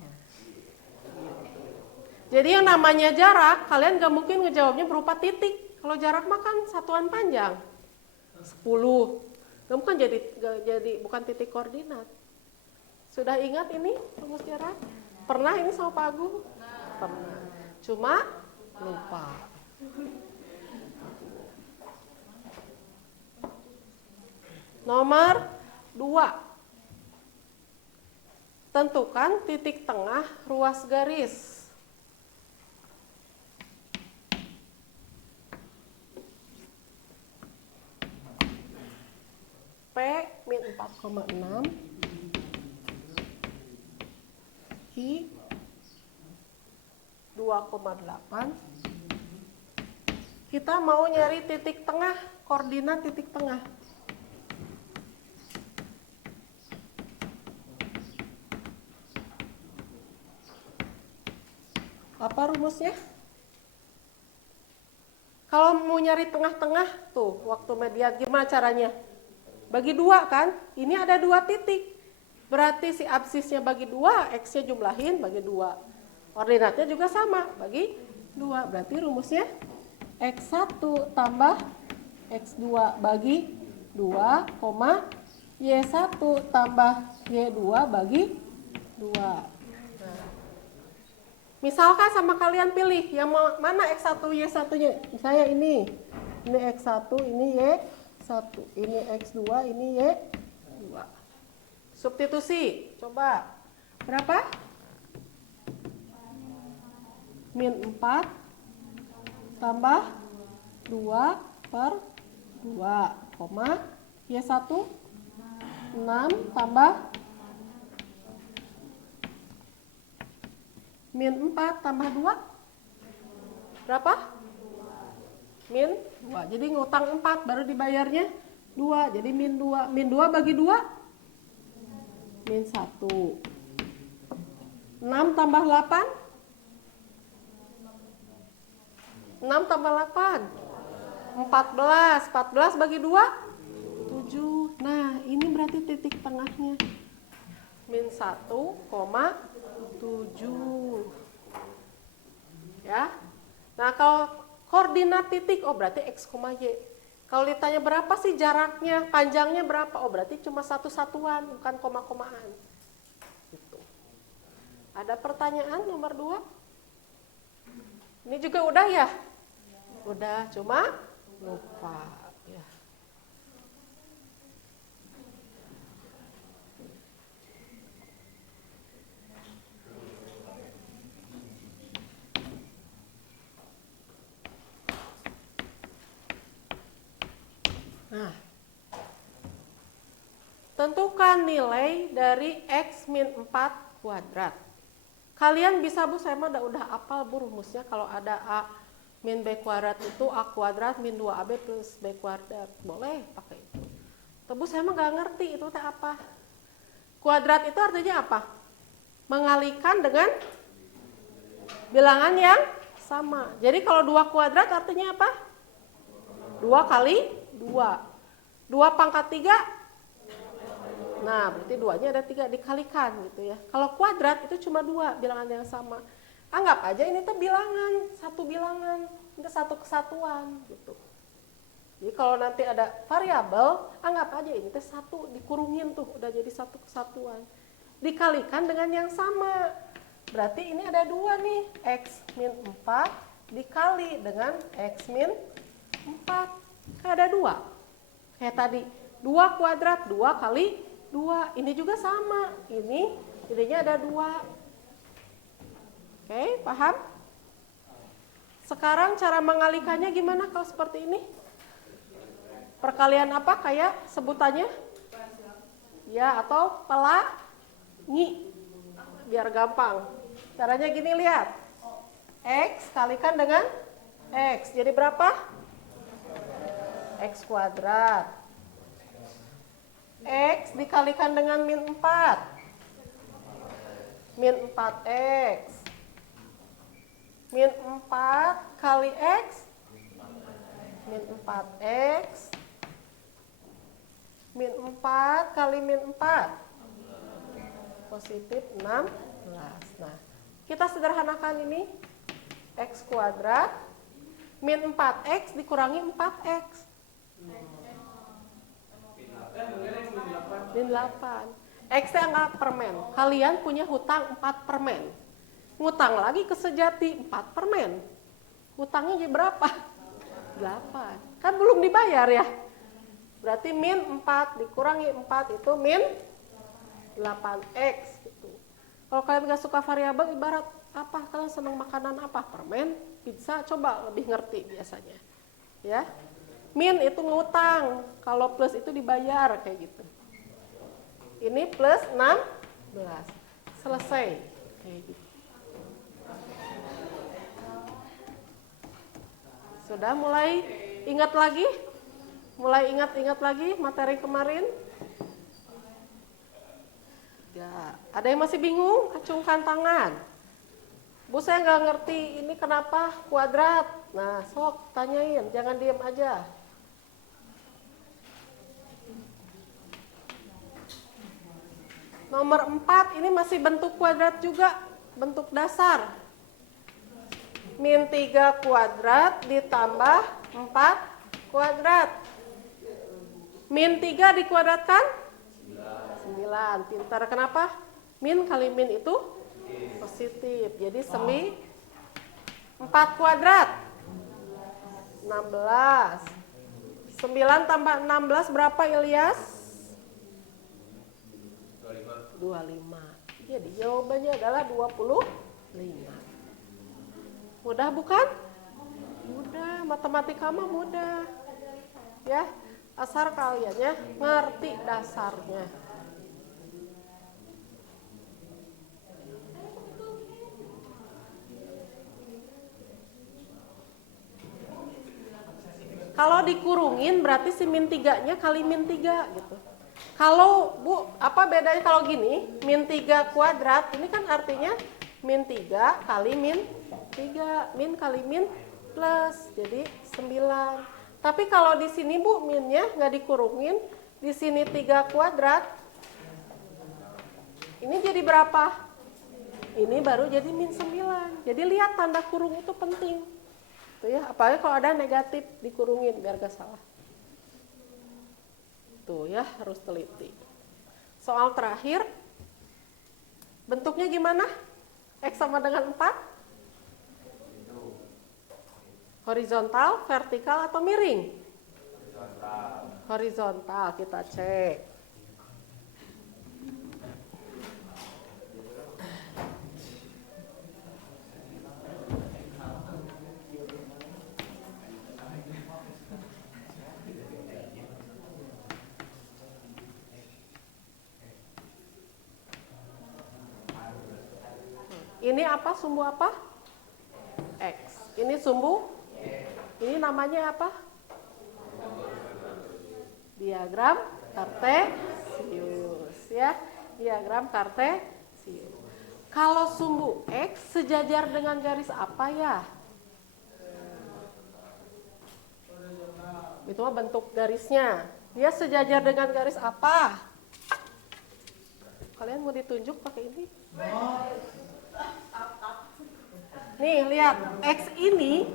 Jadi yang namanya jarak, kalian gak mungkin ngejawabnya berupa titik. Kalau jarak mah kan satuan panjang. 10. Gak mungkin jadi bukan titik koordinat. Sudah ingat ini rumus jarak? Pernah ini sama Pak Agung? Pernah. Cuma lupa. Nomor 2. Tentukan titik tengah ruas garis. P min 4,6 I 2,8. Kita mau nyari titik tengah, koordinat titik tengah. Apa rumusnya? Kalau mau nyari tengah-tengah, tuh waktu median gimana caranya? Bagi 2 kan? Ini ada 2 titik. Berarti si absisnya bagi 2, X-nya jumlahin bagi 2. Koordinatnya juga sama, bagi 2. Berarti rumusnya X1 tambah X2 bagi 2, Y1 tambah Y2 bagi 2. Misalkan sama kalian pilih yang mana X1, Y1-nya. Misalnya ini X1, ini Y1, ini X2, ini Y2. Substitusi, coba. Berapa? Min 4 tambah 2 per 2, Y1 6 tambah min 4 tambah 2 berapa? Min 2. Jadi ngutang 4 baru dibayarnya 2. Jadi min 2. Min 2 bagi 2 min 1. 6 tambah 8 6 tambah 8 14. 14 bagi 2 7. Nah, ini berarti titik tengahnya. Min 1,7. Ya. Nah, kalau koordinat titik, oh berarti X, Y. Kalau ditanya berapa sih jaraknya, panjangnya berapa? Oh berarti cuma satu satuan, bukan koma-komaan. Gitu. Ada pertanyaan nomor 2? Ini juga udah ya? Udah, cuma lupa. Ya. Nah, tentukan nilai dari X min 4 kuadrat. Kalian bisa, Bu, saya mah udah hafal, Bu, rumusnya. Kalau ada A min B kuadrat itu A kuadrat min 2AB plus B kuadrat. Boleh pakai itu. Tapi saya mah gak ngerti itu teh apa. Kuadrat itu artinya apa? Mengalikan dengan bilangan yang sama. Jadi kalau 2 kuadrat artinya apa? 2 kali 2. 2 pangkat 3. Nah, berarti 2-nya ada 3 dikalikan gitu ya. Kalau kuadrat itu cuma 2 bilangan yang sama. Anggap aja ini tuh bilangan, satu bilangan, itu satu kesatuan gitu. Jadi kalau nanti ada variabel, anggap aja ini tuh satu dikurungin tuh udah jadi satu kesatuan. Dikalikan dengan yang sama. Berarti ini ada 2 nih, X min 4 dikali dengan X min 4. Kan ada 2. Kayak tadi, 2 kuadrat, 2 kali 2. Ini juga sama. Ininya ada 2. Oke, paham? Sekarang cara mengalikannya gimana kalau seperti ini? Perkalian apa kayak sebutannya? Ya, atau pelangi. Biar gampang. Caranya gini, lihat. X kalikan dengan X. Jadi berapa? X kuadrat. X dikalikan dengan min 4. min 4x. Min 4 kali x, min 4x. Min 4 kali min 4, positif 16. Nah, kita sederhanakan ini, x kuadrat, min 4x dikurangi 4x. Min 8. X yang anggap permen. Kalian punya hutang 4 permen. Ngutang lagi ke Sejati 4 permen. Hutangnya jadi berapa? 8. Kan belum dibayar ya. Berarti min 4 dikurangi 4 itu min 8x gitu. Kalau kalian gak suka variabel, ibarat apa? Kalian senang makanan apa? Permen, pizza, coba lebih ngerti biasanya. Ya. Min itu ngutang, kalau plus itu dibayar kayak gitu. Ini plus 16. Selesai. Kayak gitu. Sudah mulai ingat lagi? Mulai ingat-ingat lagi materi kemarin? Ya, ada yang masih bingung? Acungkan tangan. Bu, saya nggak ngerti ini kenapa kuadrat. Nah, sok tanyain, jangan diem aja. Nomor 4 ini masih bentuk kuadrat juga, bentuk dasar. Min 3 kuadrat ditambah 4 kuadrat. Min 3 dikuadratkan? 9. Pintar, kenapa? Min kali min itu positif. Jadi 4 kuadrat 16. 9 tambah 16 berapa, Ilyas? 25. Jadi jawabannya adalah 25. Mudah bukan? Mudah, matematika mah mudah. Ya, asal kaliannya ngerti dasarnya. Kalau dikurungin berarti si min 3-nya kali min 3 gitu. Kalau Bu, apa bedanya kalau gini? Min 3 kuadrat, ini kan artinya min 3 kali min 3, min kali min plus, jadi 9. Tapi kalau di sini Bu, minnya nggak dikurungin, di sini 3 kuadrat, ini jadi berapa? Ini baru jadi min 9. Jadi lihat tanda kurung itu penting. Tuh ya, apalagi kalau ada negatif dikurungin biar gak salah. Tuh ya, harus teliti. Soal terakhir, bentuknya gimana? X sama dengan 4? Horizontal, vertikal, atau miring? Horizontal, kita cek. Ini apa, sumbu apa? X. Ini sumbu? Ini namanya apa? Diagram kartesius ya. Diagram kartesius. Kalau sumbu X sejajar dengan garis apa ya? Itu mah bentuk garisnya. Dia sejajar dengan garis apa? Kalian mau ditunjuk pakai ini? Nih, lihat. X ini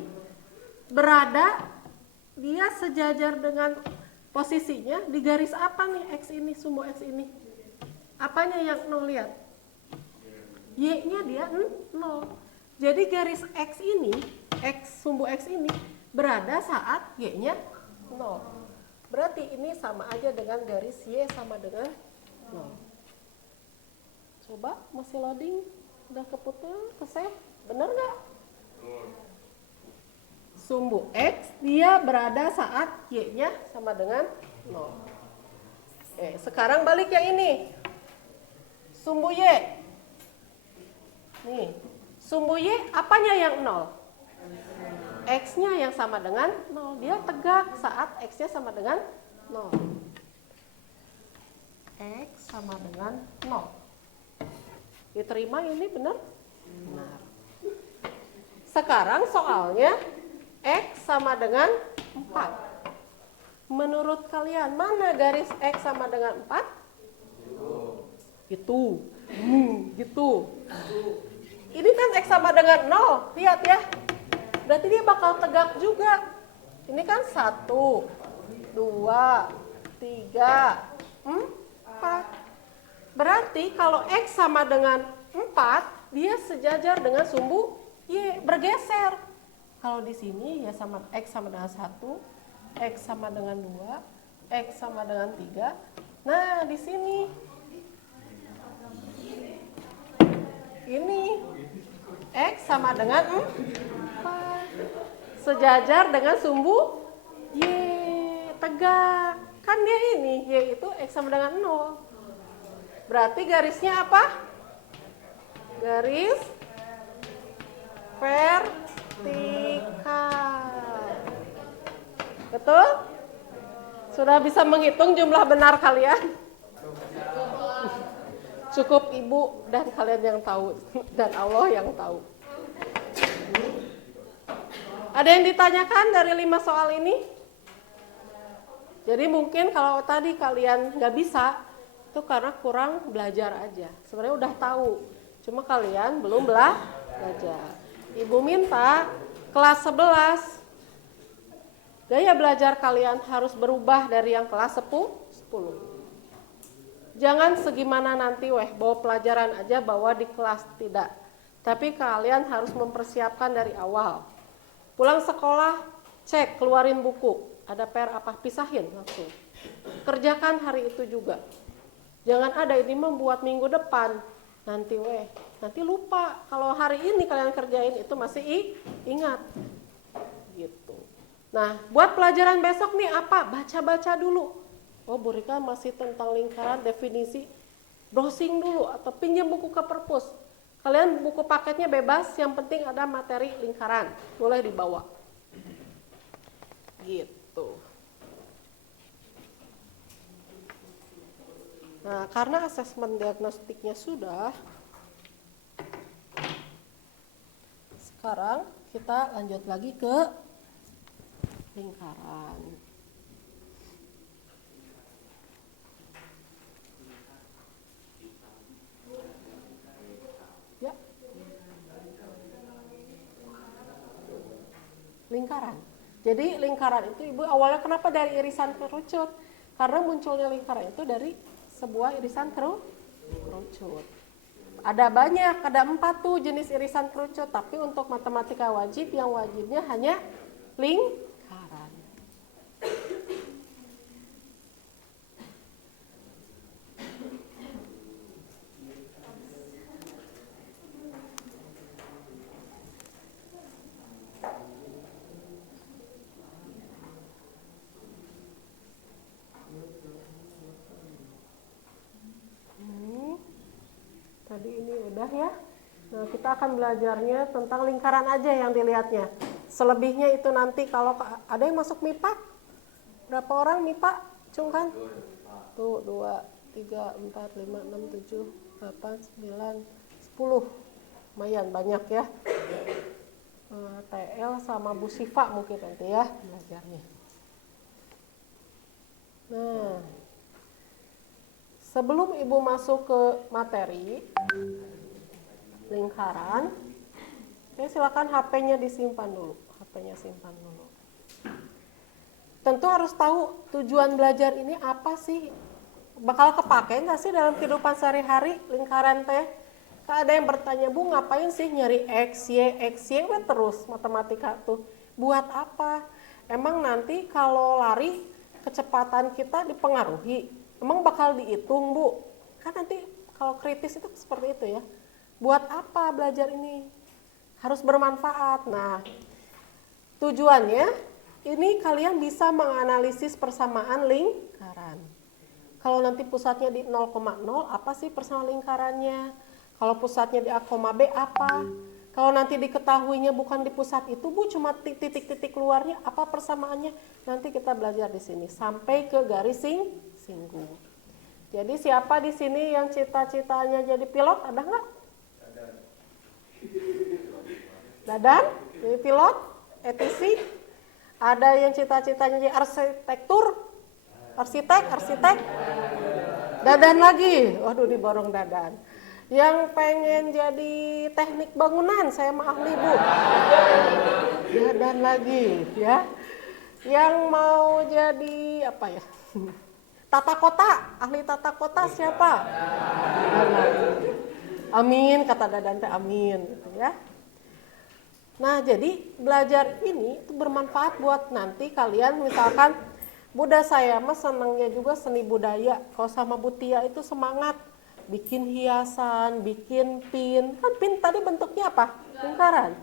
berada, dia sejajar dengan posisinya di garis apa nih X ini, sumbu X ini? Apanya yang 0, lihat? Y-nya dia 0. Jadi garis X ini, sumbu X ini berada saat Y-nya 0. Berarti ini sama aja dengan garis Y sama dengan 0. Coba, masih loading? Udah keputus, keseh? Bener nggak? Sumbu X dia berada saat Y-nya sama dengan 0. Sekarang balik yang ini. Sumbu Y. Nih, sumbu Y apanya yang 0? X-nya yang sama dengan 0. Dia tegak saat X-nya sama dengan 0. X sama dengan 0. Diterima ini benar? Benar. Sekarang soalnya X sama dengan 4. Menurut kalian mana garis X sama dengan 4? Gitu. Gitu. Ini kan X sama dengan 0. Lihat ya. Berarti dia bakal tegak juga. Ini kan 1, 2, 3, 4. Berarti kalau X sama dengan 4, dia sejajar dengan sumbu Y, bergeser. Kalau di sini ya sama X sama dengan 1, X sama dengan 2, X sama dengan 3. Nah, di sini ini X sama dengan 4. Sejajar dengan sumbu Y, tegak. Kan dia ini, Y itu X sama dengan 0. Berarti garisnya apa? Garis vertikal. Betul? Sudah bisa menghitung jumlah benar kalian? Cukup ibu dan kalian yang tahu dan Allah yang tahu. Ada yang ditanyakan dari 5 soal ini? Jadi mungkin kalau tadi kalian nggak bisa, itu karena kurang belajar aja. Sebenarnya udah tahu, cuma kalian belum belajar. Ibu minta kelas 11 gaya belajar kalian harus berubah dari yang kelas 10. Jangan segimana nanti bawa pelajaran aja bawa di kelas, tidak. Tapi kalian harus mempersiapkan dari awal. Pulang sekolah, cek, keluarin buku. Ada PR apa, pisahin langsung. Kerjakan hari itu juga. Jangan ada ini membuat minggu depan. Nanti lupa. Kalau hari ini kalian kerjain itu masih ingat. Gitu. Nah, buat pelajaran besok nih apa? Baca-baca dulu. Oh, Bu Rika masih tentang lingkaran, definisi. Browsing dulu atau pinjam buku ke perpus. Kalian buku paketnya bebas, yang penting ada materi lingkaran. Boleh dibawa. Gitu. Nah, karena asesmen diagnostiknya sudah, sekarang kita lanjut lagi ke lingkaran. Ya. Lingkaran. Jadi lingkaran itu Ibu awalnya kenapa dari irisan kerucut? Karena munculnya lingkaran itu dari sebuah irisan kerucut. Ada banyak, ada 4 tuh jenis irisan kerucut, tapi untuk matematika wajib yang wajibnya hanya lingkaran. Tadi ini udah ya. Nah, kita akan belajarnya tentang lingkaran aja yang dilihatnya. Selebihnya itu nanti kalau ada yang masuk MIPA. Berapa orang MIPA? Cung kan? Tuh, 2, 3, 4, 5, 6, 7, 8, 9, 10. Lumayan banyak ya. TL sama Bu Siva mungkin nanti ya belajarnya. Nah, sebelum Ibu masuk ke materi lingkaran, silakan HP-nya disimpan dulu. HP-nya simpan dulu. Tentu harus tahu tujuan belajar ini apa sih? Bakal kepake nggak sih dalam kehidupan sehari-hari lingkaran teh? Ada yang bertanya, Bu ngapain sih nyari X, Y terus matematika tuh? Buat apa? Emang nanti kalau lari kecepatan kita dipengaruhi? Emang bakal dihitung, Bu? Kan nanti kalau kritis itu seperti itu ya. Buat apa belajar ini? Harus bermanfaat. Nah, tujuannya ini kalian bisa menganalisis persamaan lingkaran. Kalau nanti pusatnya di 0,0, apa sih persamaan lingkarannya? Kalau pusatnya di A, B, apa? Kalau nanti diketahuinya bukan di pusat itu, Bu, cuma titik-titik luarnya, apa persamaannya? Nanti kita belajar di sini sampai ke garis singgung. Jadi siapa di sini yang cita-citanya jadi pilot? Ada nggak? Dadan, jadi pilot, ETC. Ada yang cita-citanya jadi arsitek. Dadan lagi, waduh diborong Dadan. Yang pengen jadi teknik bangunan, saya mah ahli Bu. Dadan lagi, ya. Yang mau jadi apa ya? Tata kota, ahli tata kota siapa? Amin, kata Dadan teh amin, gitu ya. Nah, jadi belajar ini itu bermanfaat buat nanti kalian misalkan Buddha saya mah senangnya juga seni budaya. Kalau sama Bu Tia itu semangat bikin hiasan, bikin pin. Kan pin tadi bentuknya apa? Lingkaran.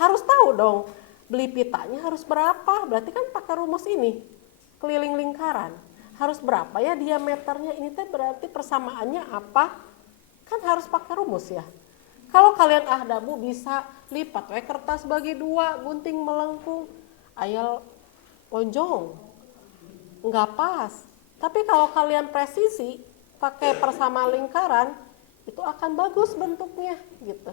Harus tahu dong, beli pitanya harus berapa? Berarti kan pakai rumus ini, keliling lingkaran. Harus berapa ya diameternya? Ini teh berarti persamaannya apa? Kan harus pakai rumus ya. Kalau kalian dabu bisa lipat kertas bagi 2, gunting melengkung, ayal lonjong, nggak pas. Tapi kalau kalian presisi, pakai persama lingkaran, itu akan bagus bentuknya gitu.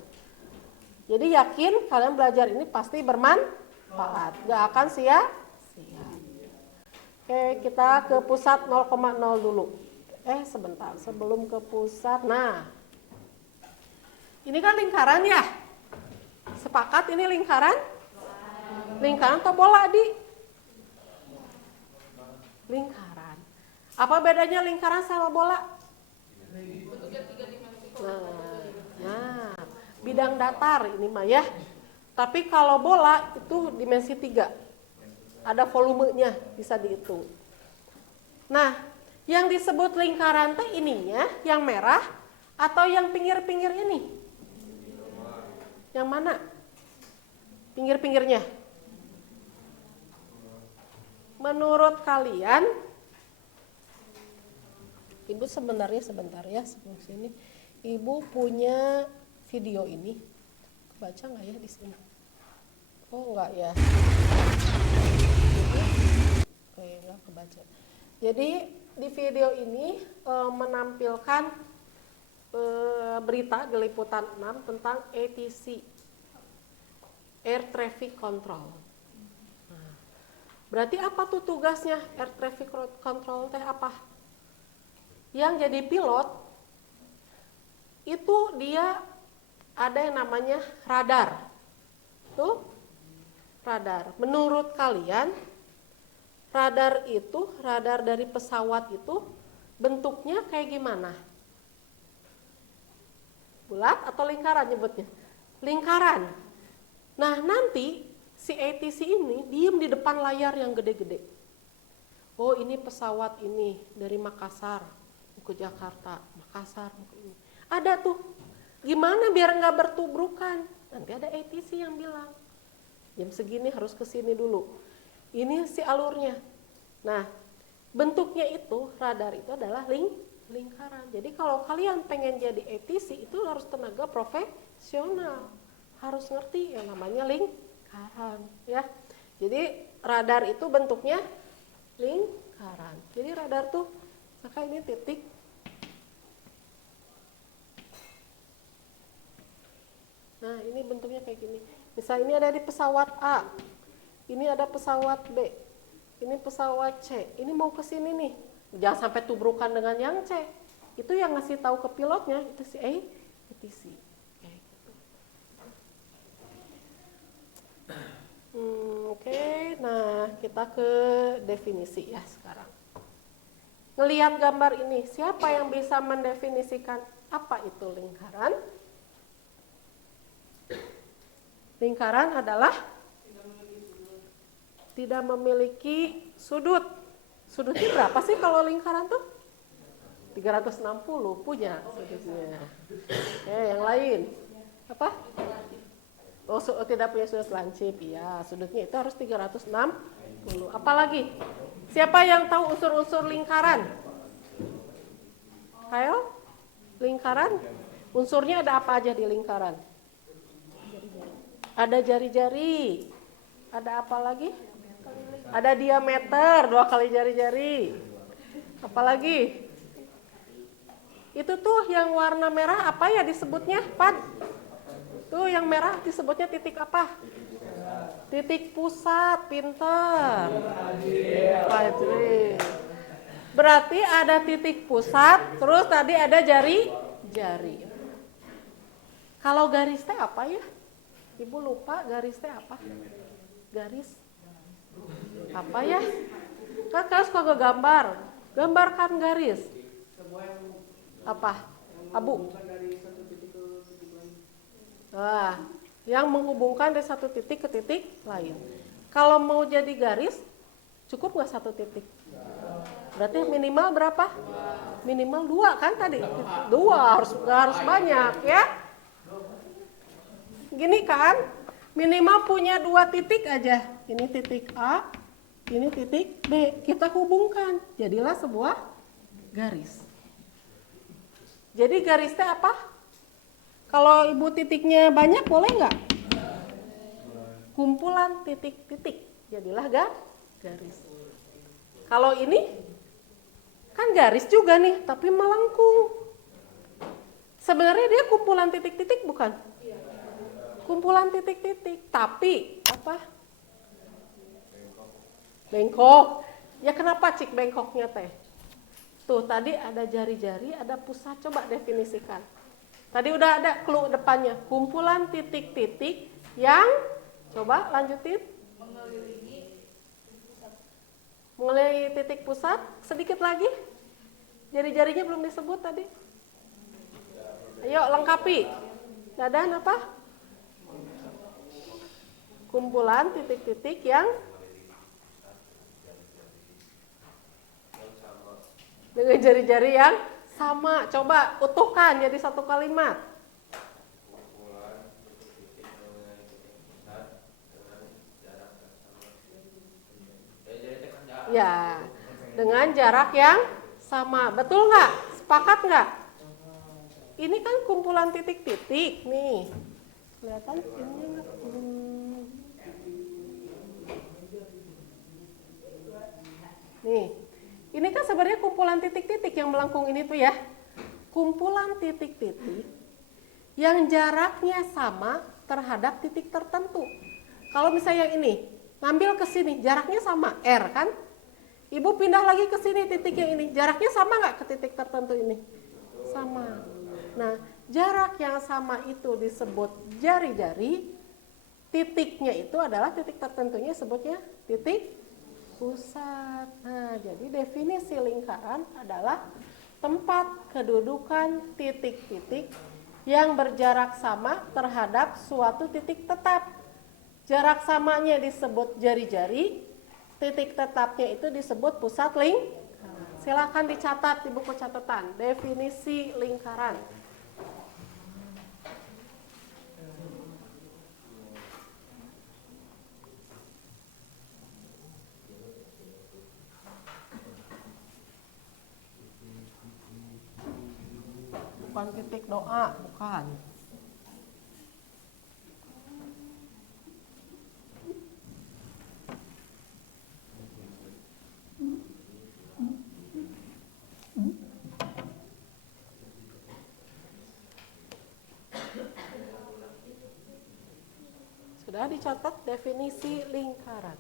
Jadi yakin kalian belajar ini pasti bermanfaat, nggak akan sia-sia. Oke, kita ke pusat 0,0 dulu. Sebentar, sebelum ke pusat, nah. Ini kan lingkaran ya? Sepakat ini lingkaran? Lingkaran atau bola, Di? Lingkaran. Apa bedanya lingkaran sama bola? Nah, bidang datar ini mah ya. Tapi kalau bola itu dimensi 3. Ada volumenya, bisa dihitung. Nah, yang disebut lingkaran teh ininya, yang merah atau yang pinggir-pinggir ini? Yang mana? Pinggir-pinggirnya. Menurut kalian, Ibu sebenarnya sebentar ya sebelum sini. Ibu punya video ini. Kebaca nggak ya di sini? Oh nggak ya. Oke, nggak kebaca. Jadi di video ini menampilkan berita di liputan 6 tentang ATC, Air Traffic Control. Nah, berarti apa tuh tugasnya Air Traffic Control teh apa? Yang jadi pilot itu dia ada yang namanya radar. Tuh, radar. Menurut kalian radar dari pesawat itu bentuknya kayak gimana? Bulat atau lingkaran nyebutnya? Lingkaran. Nah nanti si ATC ini diem di depan layar yang gede-gede. Oh ini pesawat ini dari Makassar ke Jakarta, Makassar ke ini. Ada tuh. Gimana biar nggak bertubrukan? Nanti ada ATC yang bilang jam segini harus ke sini dulu. Ini si alurnya. Nah bentuknya itu radar itu adalah lingkaran. Jadi kalau kalian pengen jadi ATC itu harus tenaga profesional, harus ngerti yang namanya lingkaran, ya. Jadi radar itu bentuknya lingkaran. Jadi radar tuh, maka ini titik. Nah ini bentuknya kayak gini. Misal ini ada di pesawat A, ini ada pesawat B, ini pesawat C. Ini mau ke sini nih. Jangan sampai tubrukan dengan yang C. Itu yang ngasih tahu ke pilotnya itu si ATC. Oke, nah kita ke definisi ya sekarang. Ngelihat gambar ini, siapa yang bisa mendefinisikan apa itu lingkaran? Lingkaran adalah tidak memiliki sudut. Sudutnya berapa sih kalau lingkaran tuh? 360 punya sudutnya. Yang lain apa? Oh, tidak punya sudut lancip, ya. Sudutnya itu harus 360. Apalagi? Siapa yang tahu unsur-unsur lingkaran? Ayo, lingkaran. Unsurnya ada apa aja di lingkaran? Ada jari-jari. Ada apa lagi? Ada diameter, 2 kali jari-jari. Apalagi? Itu tuh yang warna merah apa ya disebutnya, Pan? Tuh yang merah disebutnya titik apa? Titik pusat, pinter. Fajri. Berarti ada titik pusat, terus tadi ada jari. Kalau garis teh apa ya? Ibu lupa garis teh apa? Garis apa ya? Kan kalian suka gambar. Gambarkan garis. Apa? Abu. Nah, yang menghubungkan dari satu titik ke titik lain. Kalau mau jadi garis, cukup nggak satu titik? Berarti minimal berapa? Minimal 2 kan tadi? 2 harus banyak ya. Gini kan? Minimal punya 2 titik aja. Ini titik A, ini titik B. Kita hubungkan, jadilah sebuah garis. Jadi garisnya apa? Kalau ibu titiknya banyak boleh nggak? Kumpulan titik-titik, jadilah garis. Kalau ini kan garis juga nih, tapi melengkung. Sebenarnya dia kumpulan titik-titik bukan? Kumpulan titik-titik, tapi apa? Bengkok. Ya kenapa cik bengkoknya teh? Tuh tadi ada jari-jari, ada pusat. Coba definisikan. Tadi udah ada clue depannya. Kumpulan titik-titik yang, coba lanjutin. Mengelilingi titik pusat. Sedikit lagi. Jari-jarinya belum disebut tadi. Ayo lengkapi. Dadan apa? Kumpulan titik-titik yang dengan jari-jari yang sama. Coba utuhkan jadi satu kalimat. Ya, dengan jarak yang sama. Betul nggak? Sepakat nggak? Ini kan kumpulan titik-titik nih. Kelihatan ininya nggak? Nih. Ini kan sebenarnya kumpulan titik-titik yang melengkung ini tuh ya. Kumpulan titik-titik yang jaraknya sama terhadap titik tertentu. Kalau misalnya yang ini, ngambil ke sini, jaraknya sama, R kan? Ibu pindah lagi ke sini titik yang ini, jaraknya sama nggak ke titik tertentu ini? Sama. Nah, jarak yang sama itu disebut jari-jari, titiknya itu adalah titik tertentunya sebutnya titik pusat. Nah, jadi definisi lingkaran adalah tempat kedudukan titik-titik yang berjarak sama terhadap suatu titik tetap. Jarak samanya disebut jari-jari, titik tetapnya itu disebut pusat lingkaran. Silakan dicatat di buku catatan, definisi lingkaran. Bukan titik doa, bukan. Sudah dicatat definisi lingkaran.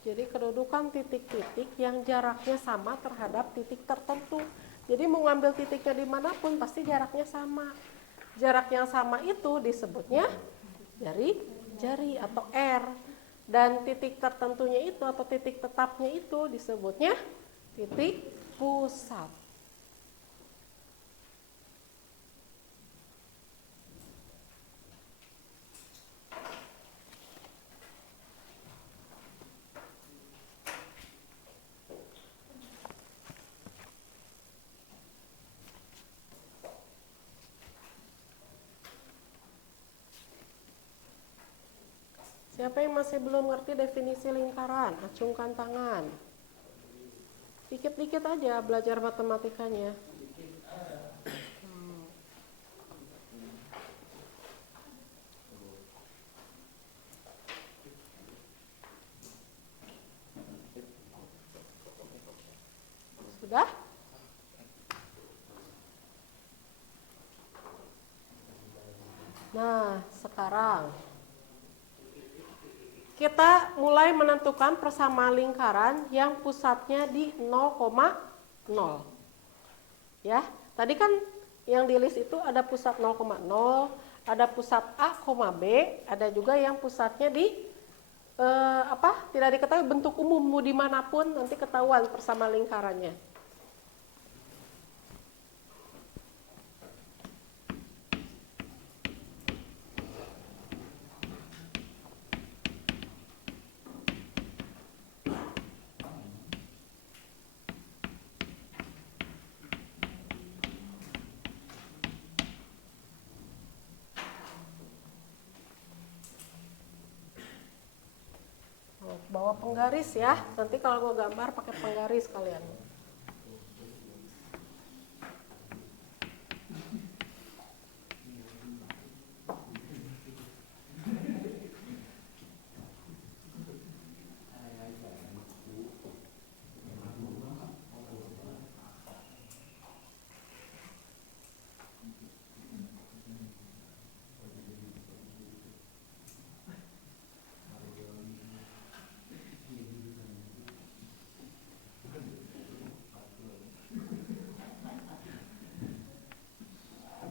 Jadi kedudukan titik-titik yang jaraknya sama terhadap titik tertentu. Jadi mau ngambil titiknya dimanapun pasti jaraknya sama. Jarak yang sama itu disebutnya jari atau R. Dan titik tertentunya itu atau titik tetapnya itu disebutnya titik pusat. Siapa yang masih belum ngerti definisi lingkaran? Acungkan tangan. Dikit-dikit aja belajar matematikanya. Sudah? Nah, sekarang kita mulai menentukan persamaan lingkaran yang pusatnya di 0,0. Ya, tadi kan yang di list itu ada pusat 0,0, ada pusat A, B, ada juga yang pusatnya di tidak diketahui bentuk umum mau dimanapun nanti ketahuan persamaan lingkarannya. Bawa penggaris ya, nanti kalau mau gambar pakai penggaris kalian.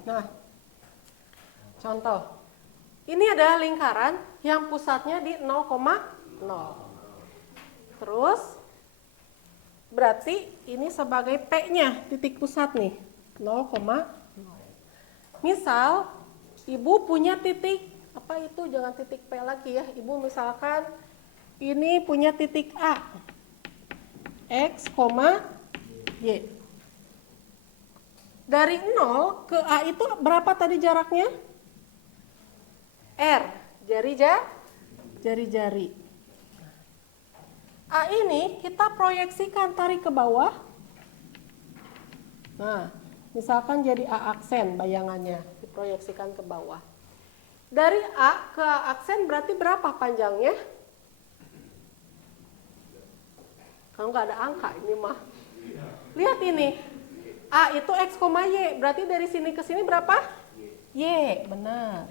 Nah, contoh, ini adalah lingkaran yang pusatnya di 0,0. Terus, berarti ini sebagai P-nya, titik pusat nih, 0,0. Misal, ibu punya titik, apa itu, jangan titik P lagi ya. Ibu misalkan, ini punya titik A, X, Y. Dari 0 ke A itu berapa tadi jaraknya? R, jari-jari. A ini kita proyeksikan, tarik ke bawah. Nah, misalkan jadi A aksen bayangannya, diproyeksikan ke bawah. Dari A ke A aksen berarti berapa panjangnya? Kalau nggak ada angka ini mah. Lihat ini. A itu X, Y, berarti dari sini ke sini berapa? Y, benar.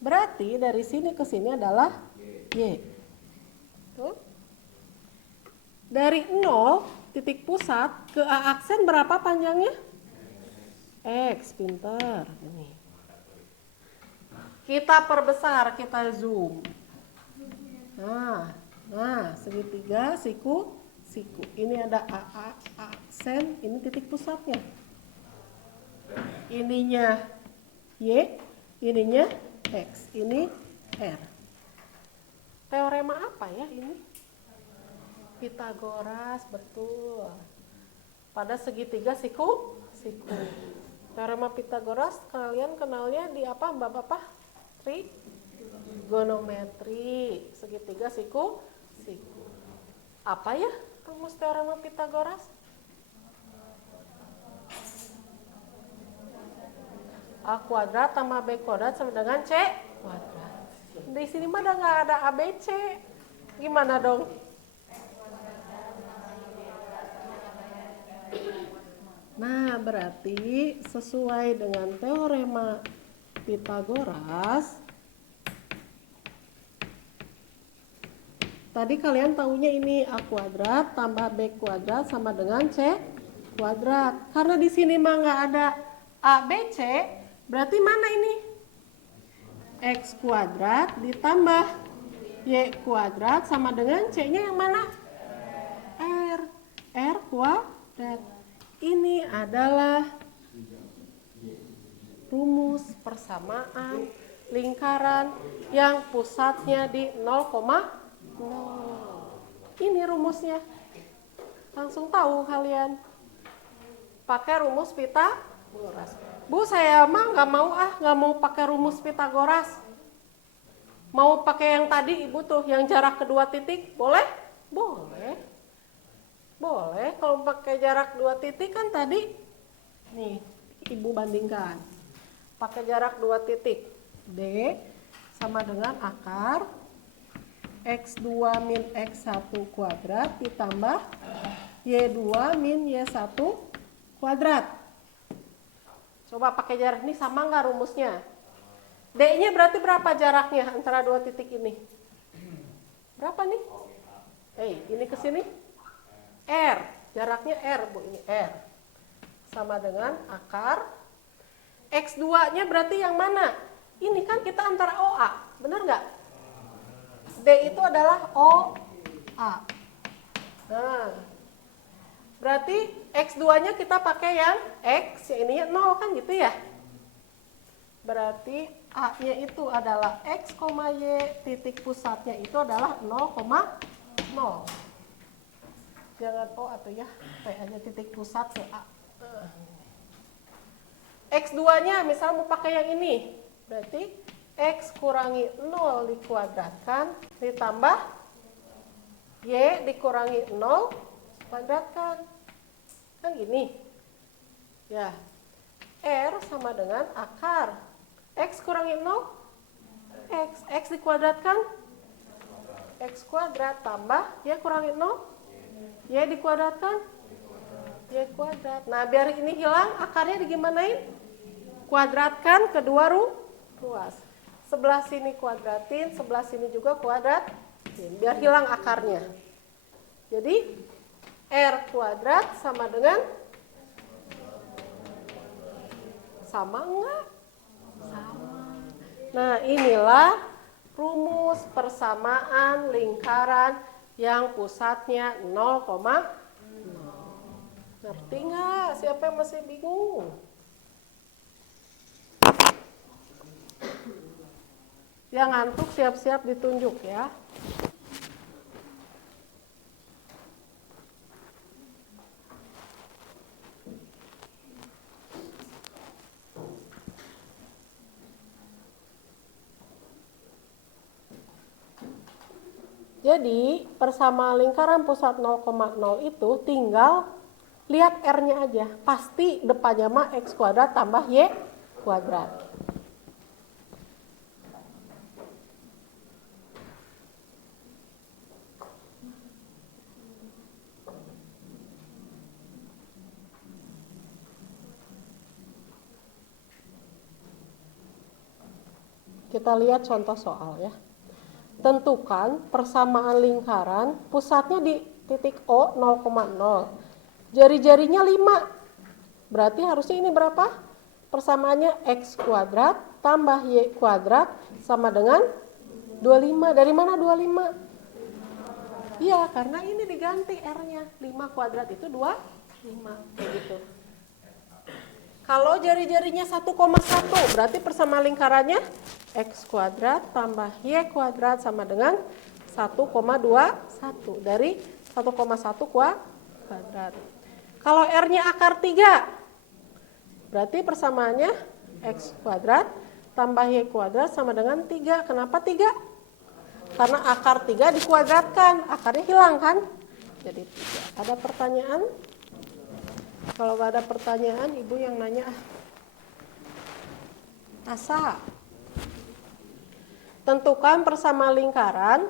Berarti dari sini ke sini adalah Y. Tuh. Dari 0, titik pusat, ke A aksen berapa panjangnya? X, pintar. Ini. Kita perbesar, kita zoom. Nah, segitiga, siku. Ini ada A aksen, ini titik pusatnya. Ininya Y, ininya X, ini R. Teorema apa ya ini? Pitagoras, betul. Pada segitiga siku. Teorema Pitagoras kalian kenalnya di apa, Bapak? Trigonometri. Segitiga siku. Apa ya rumus teorema Pitagoras? A kuadrat tambah B kuadrat sama dengan C kuadrat. Di sini mah nggak ada ABC. Gimana dong? Nah, berarti sesuai dengan teorema Pitagoras, tadi kalian tahunya ini A kuadrat tambah B kuadrat sama dengan C kuadrat. Karena di sini mah nggak ada A, B, C, berarti mana ini? X kuadrat ditambah Y kuadrat sama dengan C-nya yang mana? R kuadrat. Ini adalah rumus persamaan lingkaran yang pusatnya di 0,0. Ini rumusnya. Langsung tahu kalian. Pakai rumus Pitagoras. Bu, saya mah nggak mau pakai rumus Pitagoras. Mau pakai yang tadi Ibu tuh, yang jarak kedua titik, boleh? Boleh. Boleh, kalau pakai jarak 2 titik kan tadi, nih Ibu bandingkan. Pakai jarak 2 titik, D sama dengan akar X2 min X1 kuadrat ditambah Y2 min Y1 kuadrat. Coba pakai jarak ini sama nggak rumusnya? D-nya berarti berapa jaraknya antara 2 titik ini? Berapa nih? Ini ke sini? R. Jaraknya R, Bu. Ini R. Sama dengan akar. X2-nya berarti yang mana? Ini kan kita antara OA. Benar nggak? D itu adalah OA. Nah, berarti X2-nya kita pakai yang X, yang ininya 0 kan gitu ya? Berarti A-nya itu adalah X, Y, titik pusatnya itu adalah 0,0. Jangan O atau ya, P-nya titik pusat ke A. X2-nya misal mau pakai yang ini, berarti X kurangi 0 dikuadratkan ditambah Y dikurangi 0 kuadratkan. Kan gini. Ya. R sama dengan akar X kurangi 0, X dikuadratkan, X kuadrat tambah Y kurangi 0, Y dikuadratkan, Y kuadrat. Nah, biar ini hilang, akarnya digimanain? Kuadratkan kedua ruas. Sebelah sini kuadratin, sebelah sini juga kuadratin, biar hilang akarnya. Jadi, R kuadrat sama dengan, sama enggak? Sama. Nah, inilah rumus persamaan lingkaran yang pusatnya 0,0. Ngerti nggak? Siapa yang masih bingung? Yang ngantuk siap-siap ditunjuk ya. Jadi, persamaan lingkaran pusat 0,0 itu tinggal lihat R-nya aja. Pasti depannya mah X kuadrat tambah Y kuadrat. Kita lihat contoh soal ya. Tentukan persamaan lingkaran pusatnya di titik O 0,0. Jari-jarinya 5. Berarti harusnya ini berapa? Persamaannya X kuadrat tambah Y kuadrat sama dengan 25. Dari mana 25? Iya, karena ini diganti R-nya. 5 kuadrat itu 25. Kayak gitu. Kalau jari-jarinya 1,1 berarti persamaan lingkarannya X kuadrat tambah Y kuadrat sama dengan 1,21 dari 1,1 kuadrat. Kalau R-nya akar 3 berarti persamaannya X kuadrat tambah Y kuadrat sama dengan 3. Kenapa 3? Karena akar 3 dikuadratkan, akarnya hilang kan? Jadi 3. Ada pertanyaan? Kalau nggak ada pertanyaan, Ibu yang nanya. Asa. Tentukan persamaan lingkaran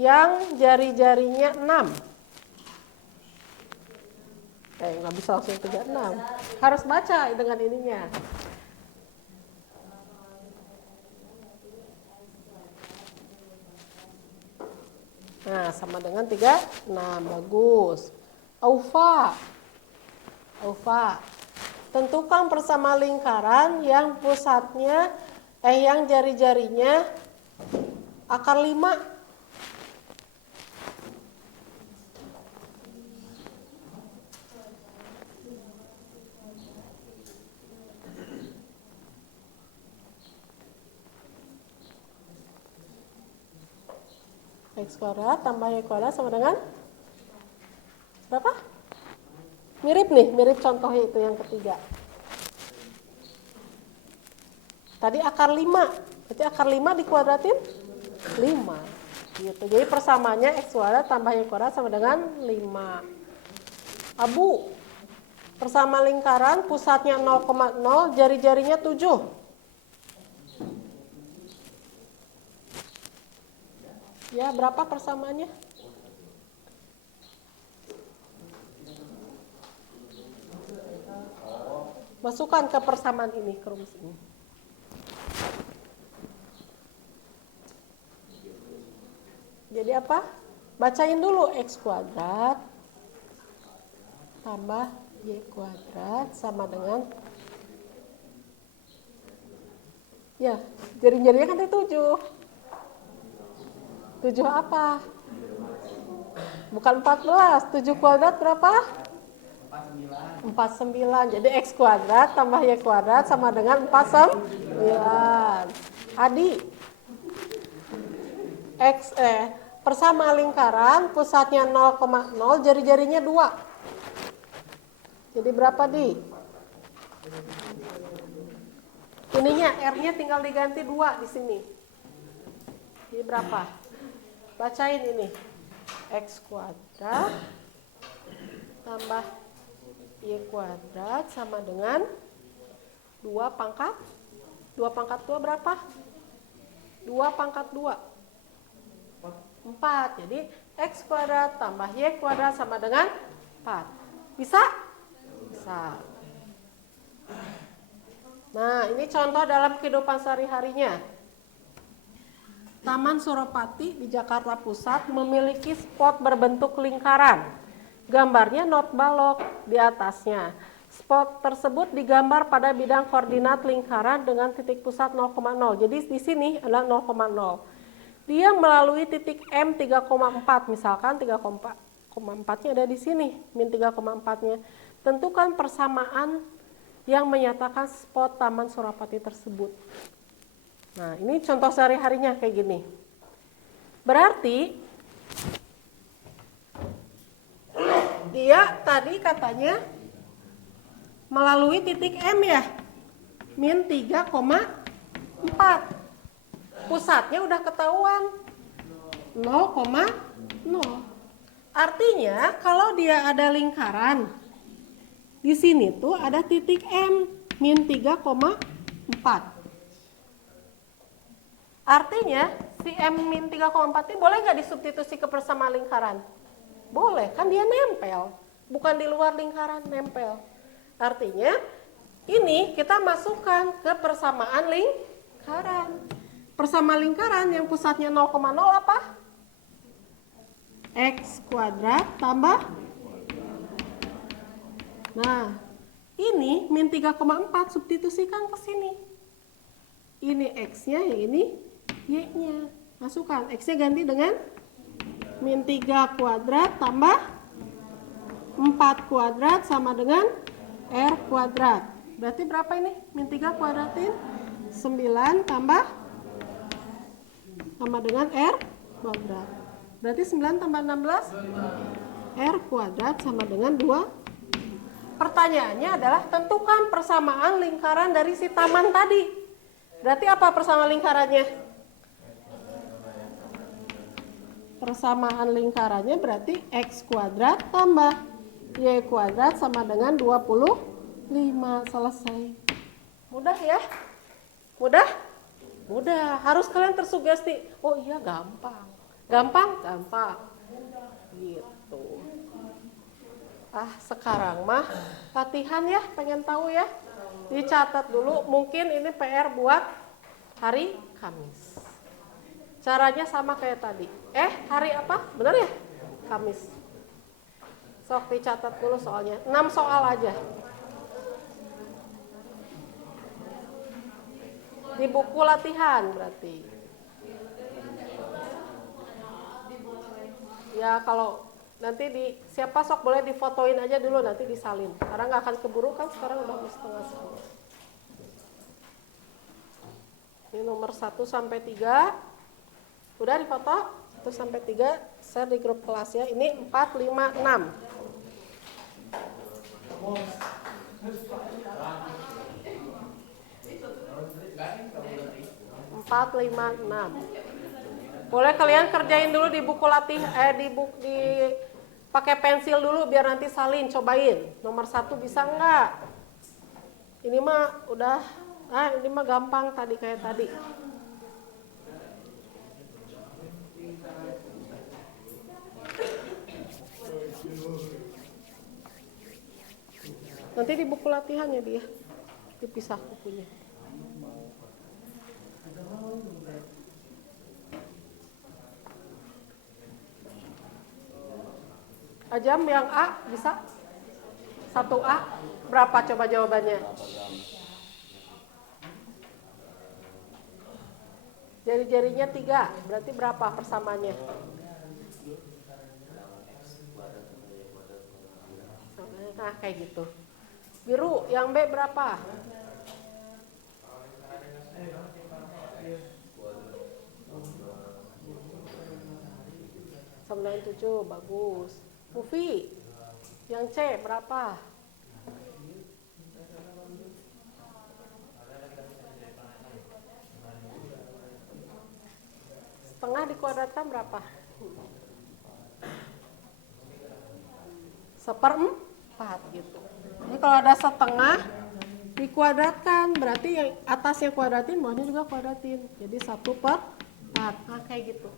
yang jari-jarinya 6. Nggak bisa langsung 36. Harus baca dengan ininya. Nah, sama dengan 36. Bagus. Aufa. Tentukan persamaan lingkaran yang pusatnya yang jari-jarinya akar 5. X kuadrat tambah Y kuadrat sama dengan berapa? Mirip nih, mirip contohnya itu yang ketiga. Tadi akar 5, berarti akar 5 dikuadratin 5. Gitu. Jadi persamaannya X kuadrat tambah Y kuadrat sama dengan 5. Abu, persama lingkaran pusatnya 0,0, jari-jarinya 7. Ya, berapa persamaannya? Masukkan ke persamaan ini, ke rumus ini. Jadi apa? Bacain dulu X kuadrat tambah Y kuadrat sama dengan, ya, jari-jarinya kan 7. 7 apa? Bukan 14. 7 kuadrat berapa? 49. Jadi X kuadrat tambah Y kuadrat sama dengan 49. Adi, persama lingkaran pusatnya 0,0, jari-jarinya 2. Jadi berapa, Di? Ininya R-nya tinggal diganti 2 di sini. Jadi berapa? Bacain ini. X kuadrat tambah Y kuadrat sama dengan 2 pangkat 2 berapa? 2 pangkat 2 4. Jadi X kuadrat tambah Y kuadrat sama dengan 4. Bisa? Bisa. Nah, ini contoh dalam kehidupan sehari-harinya. Taman Suropati di Jakarta Pusat memiliki spot berbentuk lingkaran. Gambarnya not balok di atasnya. Spot tersebut digambar pada bidang koordinat lingkaran dengan titik pusat 0,0. Jadi di sini adalah 0,0. Dia melalui titik M 3,4. Misalkan 3,4-nya ada di sini, min 3,4-nya. Tentukan persamaan yang menyatakan spot Taman Suropati tersebut. Nah, ini contoh sehari-harinya kayak gini. Berarti dia tadi katanya melalui titik M ya, min 3,4. Pusatnya udah ketahuan 0,0. Artinya kalau dia ada lingkaran, di sini tuh ada titik M min 3,4. Artinya si M min 3,4 ini boleh nggak disubstitusi ke persamaan lingkaran? Boleh, kan dia nempel. Bukan di luar lingkaran, nempel. Artinya ini kita masukkan ke persamaan lingkaran. Persamaan lingkaran yang pusatnya 0,0 apa? X kuadrat tambah. Nah, ini min 3,4 substitusikan ke sini. Ini X-nya, yang ini Y-nya. Masukkan, X-nya ganti dengan min 3 kuadrat tambah 4 kuadrat sama dengan R kuadrat. Berarti berapa ini? Min 3 kuadratin 9 tambah sama dengan R kuadrat. Berarti 9 tambah 16 R kuadrat sama dengan 2. Pertanyaannya adalah tentukan persamaan lingkaran dari si taman tadi. Berarti apa persamaan lingkarannya? Persamaan lingkarannya berarti X kuadrat tambah Y kuadrat sama dengan 25. Selesai. Mudah ya? Mudah? Mudah. Harus kalian tersugesti. Oh iya, gampang. Gampang? Gampang. Gitu. Sekarang mah latihan ya, pengen tahu ya. Dicatat dulu, mungkin ini PR buat hari Kamis. Caranya sama kayak tadi. Hari apa? Benar ya? Kamis. Sok dicatat dulu soalnya. 6 soal aja. Di buku latihan berarti. Ya kalau nanti siapa sok boleh difotoin aja dulu, nanti disalin. Karena nggak akan keburu kan, sekarang udah 9:30. Ini nomor 1 sampai 3. Udah difoto? 1 sampai 3 share di grup kelas ya. Ini 4, 5, 6. 4, 5, 6. Boleh kalian kerjain dulu di buku pakai pensil dulu biar nanti salin, cobain. Nomor 1 bisa nggak? Ini mah udah, ini mah gampang tadi kayak tadi. Nanti di buku latihannya dia dipisah bukunya. Ajam yang A bisa? 1A berapa coba jawabannya? Jari-jarinya 3, berarti berapa persamanya? Nah kayak gitu. Biru yang B berapa? 97, bagus. Mufi, yang C berapa? Setengah dikuadratkan berapa? 1/4 gitu. Jadi kalau ada setengah dikuadratkan, berarti yang atasnya kuadratin, bawahnya juga kuadratin. Jadi 1/4. Nah kayak gitu.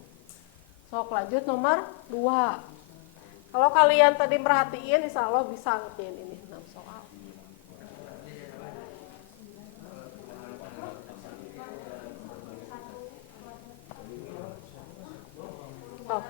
Sok lanjut nomor 2. Kalau kalian tadi merhatiin, insya Allah bisa ngertiin ini 6 soal. Oh.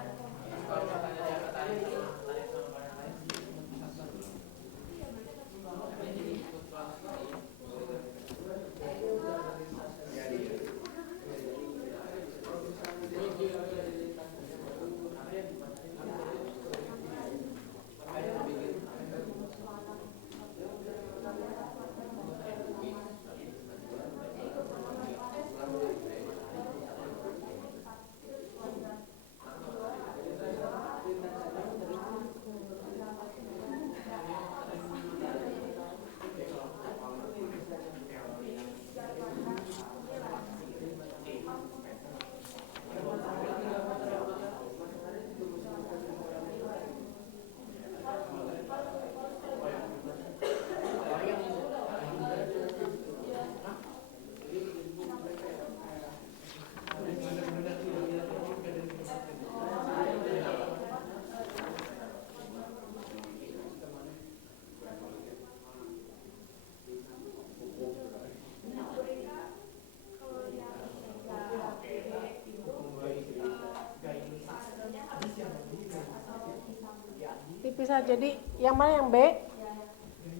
Dipisah, jadi yang mana yang B?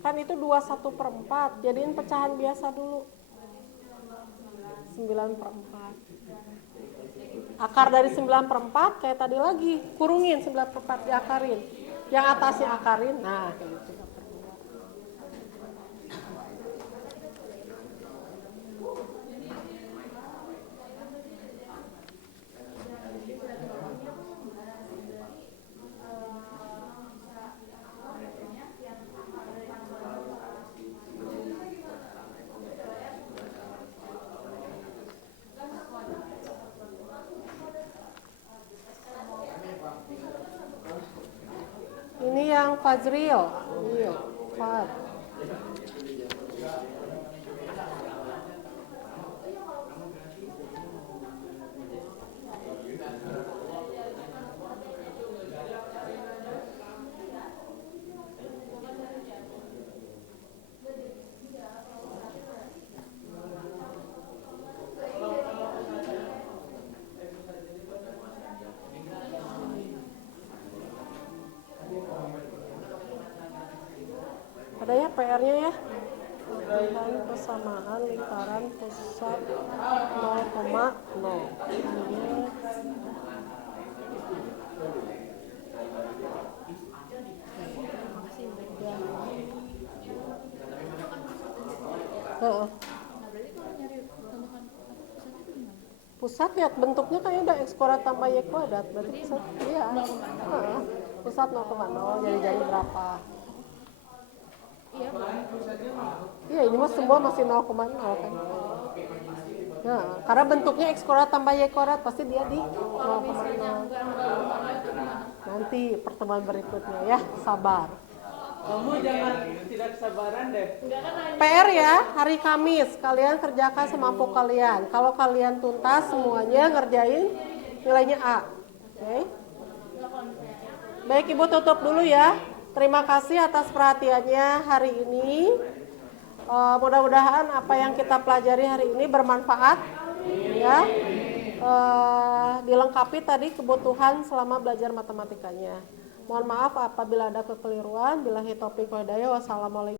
Kan itu 21/4, jadiin pecahan biasa dulu. 9/4. Akar dari 9/4 kayak tadi lagi, kurungin 9/4 diakarin. Yang atasnya akarin, nah kayak gitu. Ini yang Fazril. Iya, Fad. Ada ya PR-nya ya. Perbandingan persamaan lingkaran pusat 0,0. Pusat lihat bentuknya kayak udah X kuadrat tambah Y kuadrat, berarti pusat iya. Pusat 0,0, jari-jari berapa? Iya, ini mah semua masih 0,0 kan. Nah, karena bentuknya X kuadrat tambah Y kuadrat pasti dia di 0,0. Nanti pertemuan berikutnya ya, sabar. Kamu jangan tidak sabaran deh. PR ya, hari Kamis kalian kerjakan semampu kalian. Kalau kalian tuntas semuanya ngerjain nilainya A. Oke. Baik, Ibu tutup dulu ya. Terima kasih atas perhatiannya hari ini. Mudah-mudahan apa yang kita pelajari hari ini bermanfaat ya. Dilengkapi tadi kebutuhan selama belajar matematikanya. Mohon maaf apabila ada kekeliruan. Billahi taufiq wal hidayah. Wassalamualaikum.